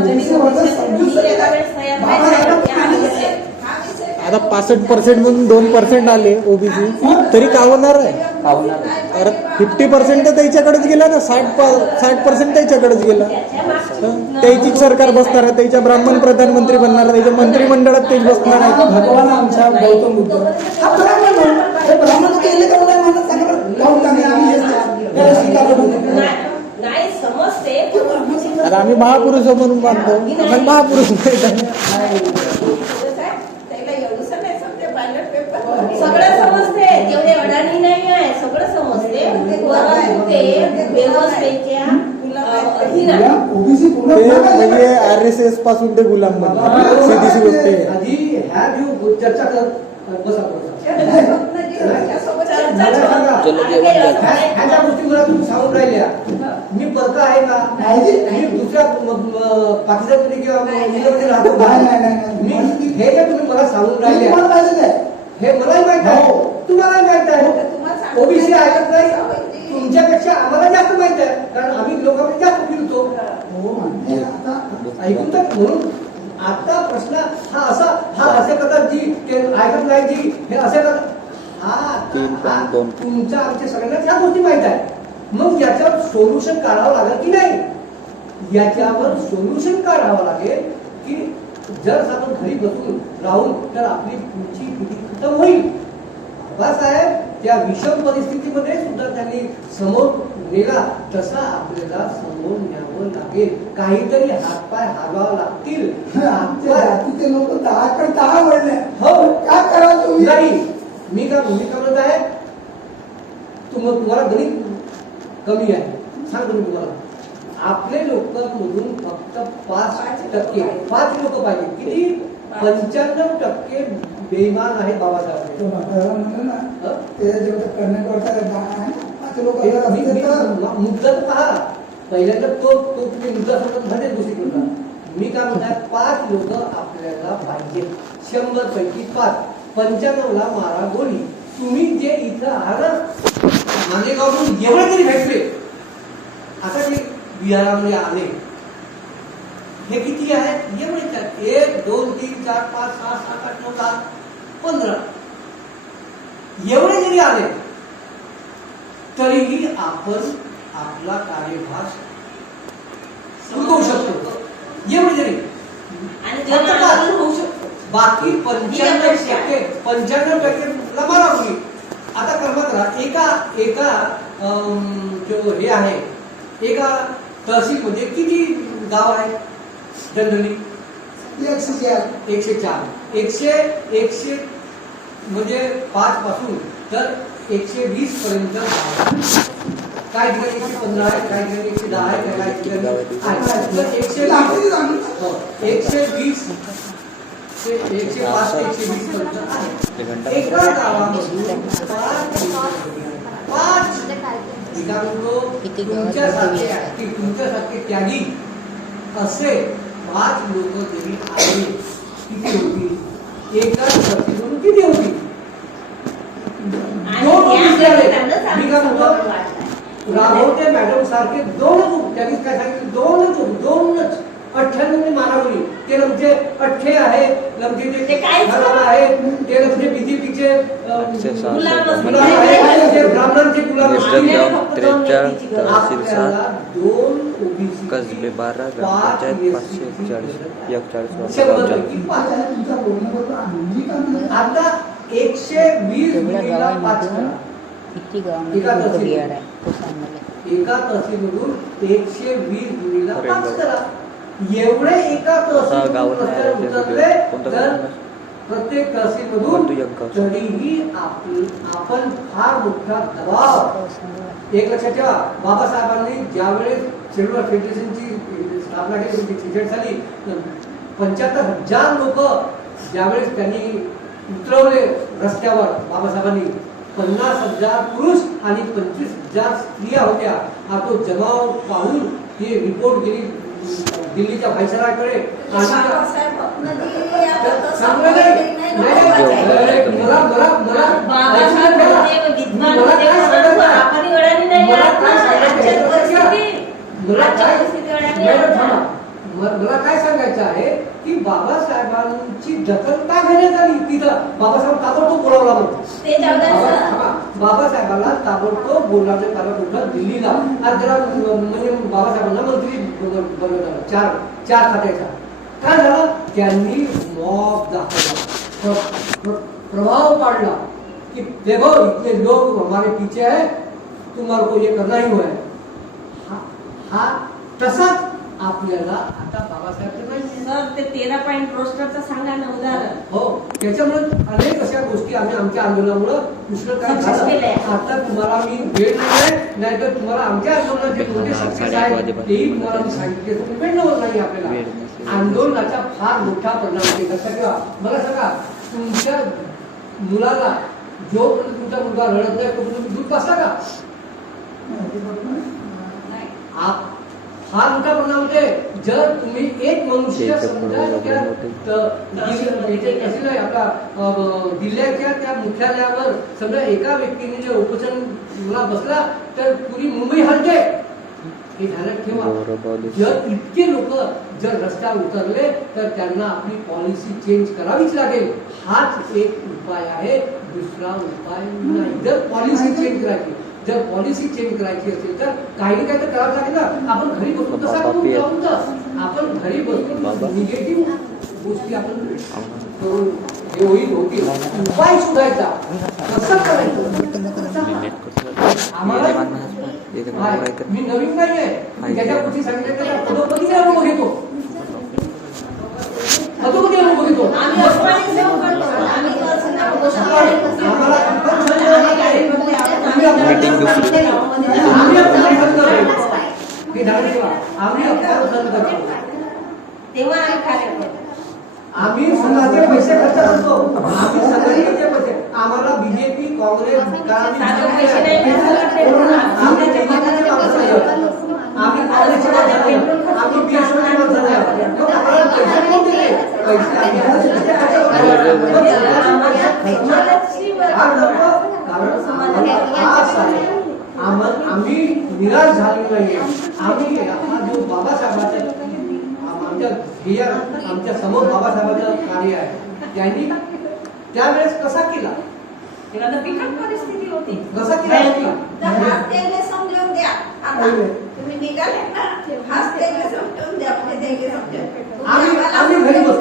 जरी ही एका वेळेस तयार नाही झाली. त्यामध्ये आता 65% म्हणून 2% आले ओबीसी तरी का होणार आहे? अरे 50% तर त्याच्याकडेच गेला ना. 60% त्याच्याकडेच गेला. त्याच्या मागची त्याचीच सरकार बसणार आहे, त्याच्या ब्राह्मण प्रधानमंत्री बनणार आहे, त्याच्या मंत्रिमंडळात तेच बसणार आहे. भगवान आमच्या गौतम बुद्ध हा ब्राह्मण आहे. हे ब्राह्मण केले का नाही म्हणत सांगा बरं. काहून का नाही आम्ही याला स्वीकारलं म्हणतो. नाही समजते. आता आम्ही महापुरुष म्हणून मानतो, पण महापुरुष नाही. त्याला एवढंसं नाही समजे पायलट पेपर सगळं समजते. तेवढे अडाणी नाही आहे. सगळं समजते. परंतु ते व्यवस्थेच्या अधीन आहे. ओबीसी पूर्ण ते म्हणजे RSS पासून ते गुलाम बनले. सीधी गोष्ट आहे. आधी ह्या जो चर्चा कर बसा ह्या गोष्टी मला तुम्ही सांगून राहिल्या. मी परका आहे का? मी दुसऱ्या पाकिस्तानमध्ये किंवा इंडियामध्ये राहतो का? नाही, नाही, नाही. मी हे जे तुम्ही मला सांगून राहिले तुम्हाला माहिती आहे. हे मलाही माहित आहे, तुम्हालाही माहित आहे. तुम्हाला ओबीसी ऐकत नाही. तुमच्यापेक्षा आम्हाला जास्त माहित आहे, कारण आम्ही लोकांमध्ये जास्त फिरतो. हो म्हणजे आता ऐकून तर म्हणून आता प्रश्न हा असे करतात जी ते ऐकत नाही जी हे असे करतात. हा तुमच्या आमच्या सगळ्यांना या गोष्टी माहित आहे. मग याच्यावर सोल्युशन काढावं लागेल की नाही? याच्यावर सोल्युशन काढावं लागेल की जर आपण घरी बसून राहून तर आपली पुढची पिढी खतम होईल. बाबासाहेब त्या विषम परिस्थितीमध्ये सुद्धा त्यांनी समोर नेला, तसा आपल्याला समोर न्यावं लागेल. काहीतरी हातपाय हलवावं लागतील. आमच्या जातीचे लोक 10 वळले. हो. काय कराल तुम्ही? नाही मी का म्हणत आहे, तुम्हाला गणित कमी आहे. सांगतो मी तुम्हाला, आपले लोक म्हणून फक्त 5% 5 लोक पाहिजे. किती? 95% बेईमान आहेत बाबासाहेब. तो म्हातारा म्हणलं ना, ते जेवढं कर्नाटकचा आहे, पाच लोक जर असते तर मुद्दा तर पहा. पहिल्यांदा तो तुम्ही मुद्दा सोडून मध्ये दुसरी करता. मी काय म्हणतात, 5 लोक आपल्याला पाहिजे. 100 पैकी 5. 95ला मारा गोळी. तुम्ही जे इथं आहात मालेगावहून एवढे तरी भेटले. आता जे बिहारामध्ये आले हे किती आहेत? एवढेच आहेत. 1 2 3 4 5 6 7 8 9 10 15 एवढे जरी आले तरीही आपण आपला कार्यभार संपवू शकतो. एवढे जरी आणि जन आंदोलन होऊ शकतो. बाकी 95% मारा होईल. आता कर्म करा, एका जो हे आहे, एका तहसील मध्ये किती गाव आहे जनरली? 104. 100 म्हणजे 5 पासून तर 120 पर्यंत काही ठिकाणी 115 आहे, काही ठिकाणी 110 आहे, काही ठिकाणी आहे. तर 120 हो, 120 ते 105 ते 120 पर्यंत आहे. एका गावामधून 5 तुमच्यासारखे त्यागी असे 5 लोक जरी आले किती होती? एकाच धर्तीतून किती होती? 2 ओबीसी आले. मी काय म्हणतो, राघवते मॅडम सारखे 2च त्यांनी काय सांगितलं, 2च 98 मानावली. ते लमचे 8 आहे, लमचे ते काय आहे, ते लमचे बीजेपीचे ब्राह्मणांचे गुलाम. कसबे 12 ग्रामपंचायत 541 तुमचा बोलणं बरोबर आम्ही का नाही? आता 120 तेवढ्या गुणिले 5 गावांमधून करा. किती गावांमध्ये क्लिअर आहे तो सांग मला. एका तहसीलमधून 120 गुणिले 5 करा. एवढे एका तहसीलमधून रस्त्यावर उतरले तर प्रत्येक तहसीलमधून तरीही आपण फार मोठा दबाव. एक लक्षात ठेवा, बाबासाहेबांनी ज्यावेळेस शेड्यूल फेडरेशनची स्थापना केली, 66 साली 75,000 लोक ज्यावेळेस त्यांनी उतरवले रस्त्यावर, बाबासाहेबांनी 50,000 पुरुष आणि 25,000 स्त्रिया होत्या. हा तो जमाव पाहून ही रिपोर्ट गेली दिल्लीच्या व्हायसरायकडे. मला काय सांगायचं आहे की बाबासाहेबांची दखल का घेण्यात आली तिथं? बाबासाहेब ताबडतोब बोलावला म्हणतो. बाबासाहेबांना ताबडतोब बोलावण्यात आलं कुठं? दिल्लीला. आज जरा म्हणजे बाबासाहेबांना मंत्री बनवलं 4 खात्याचा. काय झालं? त्यांनी मॉब दाखवला, प्रभाव पाडला की देखो इतने लोग हमारे पीछे है, तुम्हारे को ये करना ही है. हा तसाच आपल्याला आता बाबासाहेब नाही. सर ते 13 पॉइंट रोस्टरचं सांगा ना उदाहरण. हो, त्याच्यामुळे अनेक अशा गोष्टी आम्ही आमच्या आंदोलनामुळे पुष्कळ काय झालं. आता तुम्हाला मी वेळ नाही तर तुम्हाला आमच्या आंदोलनाचे कोणते सक्सेस आहे तेही तुम्हाला मी सांगितले. वेळ नाही आपल्याला. आंदोलनाचा फार मोठा परिणाम होते. लक्षात ठेवा. मला सांगा, तुमच्या मुलाला जोपर्यंत तुमचा मुलगा रडत नाही तोपर्यंत दूध पाजता का? हा मोठा परिणाम होते. जर तुम्ही एक मनुष्य समजा आपला जिल्ह्याच्या त्या मुख्यालयावर समजा एका व्यक्तीने जर उपोषणला बसला तर पुरी मुंबई हलते. हे ध्यानात ठेवा. जर इतके लोक जर रस्त्यावर उतरले तर त्यांना आपली पॉलिसी चेंज करावीच लागेल. हाच एक उपाय आहे, दुसरा उपाय नाही. जर पॉलिसी चेंज करायची असेल तर काही ना काही तर करावं लागेल ना. आपण घरी बसून कसा करून आपण घरी बसून निगेटिव्ह गोष्टी आपण करून हे होईल. उपाय शोधायचा कसं करायचं. आम्हाला मी नवीन नाही आहे. ज्याच्या गोष्टी सांगितल्या त्याला पदोपदी अनुभव घेतो. आम्ही संघाचे पैसे खर्च करतो. आम्ही संघाचे पैसे आम्हाला बीजेपी काँग्रेस आम्ही निराश झालेलो नाहीये. आम्ही हा जो बाबासाहेबांचा आमच्या समोर बाबासाहेबांचं कार्य आहे त्यांनी त्यावेळेस कसा केला? बिकट परिस्थिती होती. कसा केला? समजून द्या. आता तुम्ही निघाले ना, हाच त्याला समजून द्या. आम्ही घरी बसतो.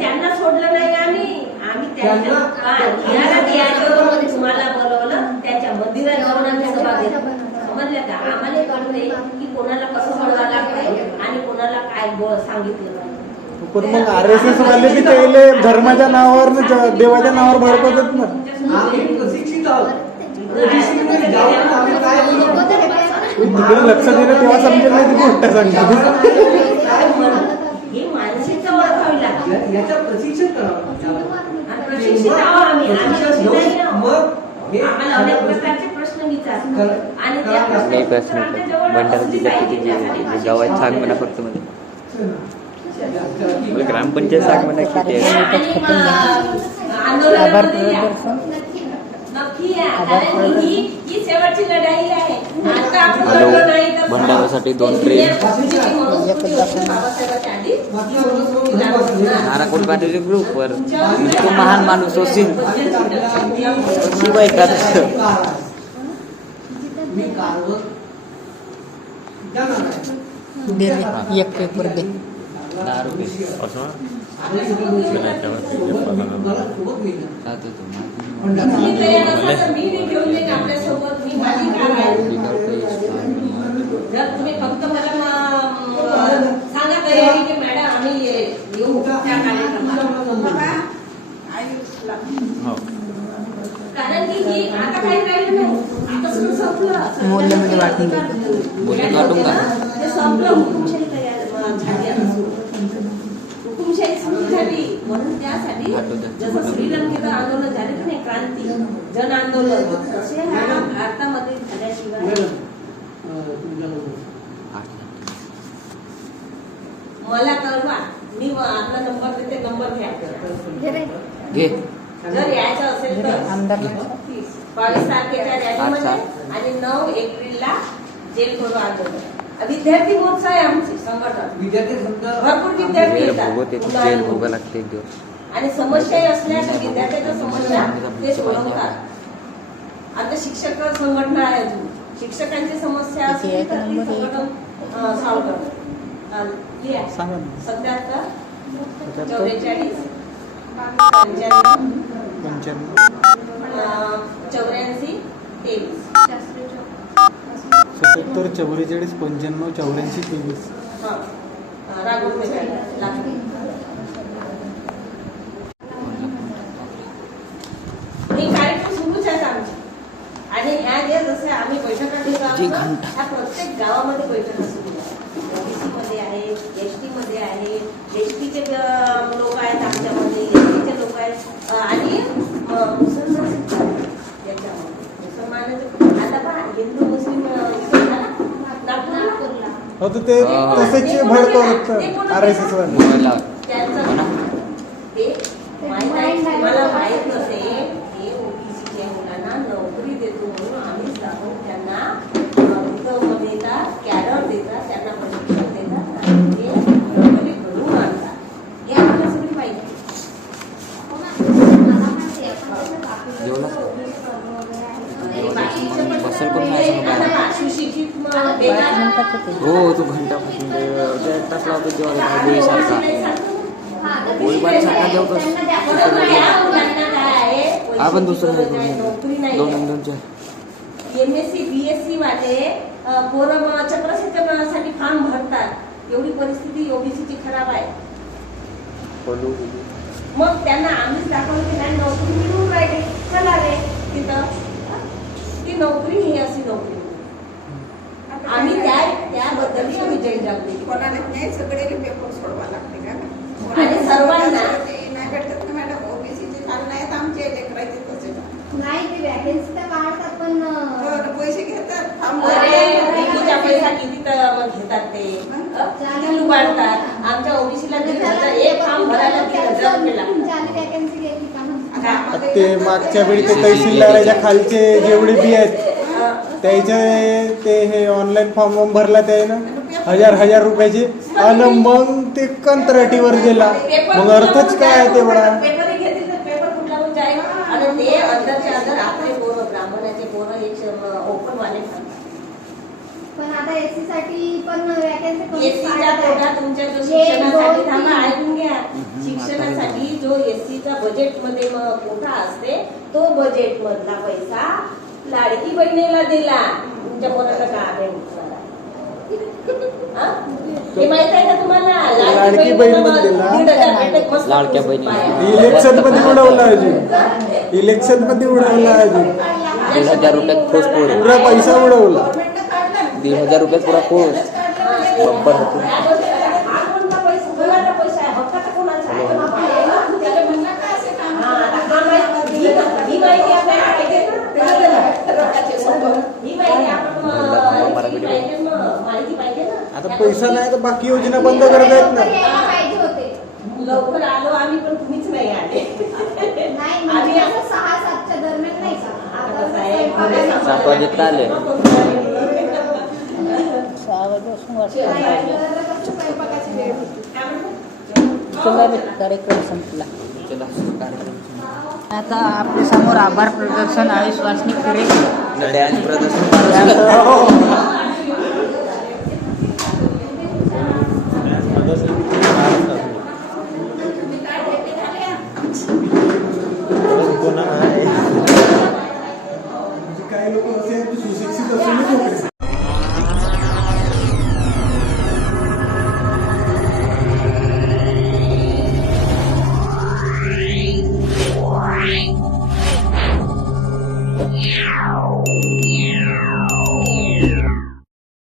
त्यांना सोडलं नाही. आम्ही तुम्हाला बोलवलं, त्याच्या मंदिरात जाऊन आम्ही सभा घेतली. समजलं का? आम्हाला कळले की कोणाला कसं सोडवायला लागतंय आणि कोणाला काय सांगितलं. पण मग RSS वाले बी ते धर्माच्या नावावर देवाच्या नावावर भडकवतात ना. आम्ही प्रशिक्षित वंचित आहोत. ओबीसी मध्ये जाऊन आम्ही काय करू? तिकडे लक्ष दिलं तेव्हा समजेल नाही ती गोष्ट सांगतो. ही मानसिकता ओळखावी लागते. याचं प्रशिक्षण करावं. आणि प्रशिक्षित आहोत आम्ही अशी नाही आहोत. मग हे आम्हाला अनेक प्रकारचे प्रश्न विचारतात आणि त्या नाही प्रश्नांची प्रश्न उत्तरं आमच्या जवळ भंडारा असली जिल्ह्यात पाहिजे. किती त्यासाठी गावात सांग म्हणा फक्त मध्ये ग्रामपंचायत सांग म्हणा किती आहे. आभार आंदोलनामध्ये या. प्रदर्शन नक्की या. कारण ही शेवटची लढाई आहे. आता आपण हॅलो. लढलो नाही तर भंडारासाठी 2 ट्रेन. बाबासाहेबांच्या आधी नाराकोट पाटील ग्रुपवर तो महान माणूस असेल शिवाय का मी कारवर जाणार आहे. दे रे, एक पेपर दे. 10 रुपये मला सोबत मिळणार. मी तयार असाल तर मी घेऊन येईन आपल्यासोबत. मी माझी कार आहे. जर तुम्ही फक्त मला सांगा तयारी की मॅडम आम्ही येऊ त्या कार्यक्रमाला. कारण की ही आता काही राहिलं नाही. आता सगळं संपलं. मूल्यामध्ये वाटून देतो. मूल्य वाटून का? ते संपलं. हुकुमशाही तयार झाली आता सुरू. हुकुमशाही सुरू झाली म्हणून त्यासाठी जसं श्रीलंकेचं आंदोलन झालं की नाही, क्रांती जन आंदोलन, तसे ह्या भारतामध्ये झाल्याशिवाय मला कळवा. मी आपला नंबर देते, नंबर घ्या. घे जर यायचं असेल तर आमदार 22 तारखेच्या रॅलीमध्ये आणि 9 एप्रिलला जेल भरो आंदोलन. विद्यार्थी मोर्चा आहे आमची संघटन. विद्यार्थी समजा भरपूर विद्यार्थी जेल येतात. भोगत येते जेल भोगा लागते एक दिवस. आणि समस्याही असल्या तर विद्यार्थ्यांच्या समस्या ते सोडवतात. आता शिक्षक संघटना आहे अजून. शिक्षकांची समस्या असली तर ती संघटन सॉल्व्ह करतात. लिहा. सांगा ना. 77 44 पंच्याण्णव 84 23. 77 44 95 84 23. राघोटे लागते. हे कार्यक्रम सुरूच आहेत आमचे. आणि ह्या ज्या जसे आम्ही बैठका घेतो आहोत, ह्या प्रत्येक गावामध्ये बैठका सुरू आहेत. ओबीसी मध्ये आहे, एसटी मध्ये आहे, एसटीचे लोक आहेत आमच्यामध्ये, एसटीचे लोक आहेत आणि मुसलमान याच्यामध्ये मुसलमानाचे आता पहा हिंदू मुस्लिम नागपूरला हो तर ते तसेच भडकवत RSS वर. त्यांचं ते मला माहित नसेल हे ओबीसीच्या मुलांना नोकरी देतो म्हणून आम्हीच दाखवून त्यांना तिथं देतात, कॅडर देतात, त्यांना प्रशिक्षण देतात आणि ते नोकरी घडवून आणतात. हे आम्हाला सगळी माहिती. बसेल पण नाही समजा. सुशिक्षित हो तो घंटापासून एक तास लावतो जेव्हा गोळीसारखा गोळीबारसारखा जेवतोस. हा पण दुसरं आहे 2 MSc BSc वाले पोरं चक्रशिक्षणासाठी फॉर्म भरतात. एवढी परिस्थिती ओबीसीची खराब आहे. मग त्यांना आम्हीच दाखवलं की नाही नोकरी मिळून राहिली, चला रे तिथं. ती नोकरी ही अशी नोकरी आम्ही त्याबद्दल आम्ही जनजागृती कोणाला नाही सगळे पेपर सोडवा लागते का आणि सर्वांना नाही भेटत ना मॅडम. ओबीसीचे चालू नाहीत आमचे लेकरायचे तसे नाही ते वॅकन्सी तर काढतात पण पैसे घेतात. तुझ्या पैसा किती तर घेतात ते किती लुबाडतात. आमच्या ओबीसीला 3,000 एक फॉर्म भरायला 3,000 रुपये लागतात. तुमची वॅकन्सी गेली का ते मागच्या वेळी ते तहसीलदाराच्या खालचे जेवढे बी आहेत त्याचे ते हे ऑनलाईन फॉर्म भरला त्यानं 1000 रुपयाचे आणि मग ते कंत्राटीवर गेला. मग अर्थच काय आहे तेवढा. पेपर घेतील तर पेपर कुठला पण जाईल आणि ते अंदरच्या अंदर आपले पोरं ब्राह्मणाचे पोरं एक ओपन वाले पण आता एससी साठी पण वॅकन्सी एससीच्या कोटा तुमच्या जो शिक्षणासाठी थांबा ऐकून घ्या. शिक्षणासाठी जो एससीचा बजेटमध्ये कोटा असते तो बजेट मधला पैसा लाडकी बहिणीला दिला. तुमच्या पोराला का हा? हे माहित आहे का तुम्हाला लाडकी बहीण मध्ये ना? 1,500 भेटत मस्त लाडक्या बहिणी. इलेक्शन मध्ये उडवलं अजून, इलेक्शन मध्ये उडवलं अजून, 1,000 रुपयात ठोस पोर आहे. पुरा पैसा उडवला. गव्हर्नमेंटनं काढलं. 1,000 रुपयात पुरा ठोस बंपर होतो. हा कोणता पैसा? कोणाचा पैसा आहे? हक्काचा कोणाचा आहे? त्याला म्हणलं का असे काम हा, आता हा माहिती- ही माहिती आपल्याला पाहिजे ना. रोगाचे सोबत. ही माहिती आपण माहिती पाहिजे ना. माहिती पाहिजे ना. आता पैसा नाही तर बाकी योजना बंद करता येत ना. यायला पाहिजे होते लवकर आलो आम्ही पण तुम्हीच नाही आले. नाही म्हणजे असं 6-7च्या दरम्यान नाही का आता आता साहेब, स्वयंपाकाला 7 वाजेत आले. कसं स्वयंपाकाची वेळ होती. कार्यक्रम संपला. आता आपल्या समोर आभार प्रदर्शन आयुष वासनिक करे डॅन्स प्रदर्शन काही लोक असे आहेत की सुशिक्षित असूनही नोकरी Wow.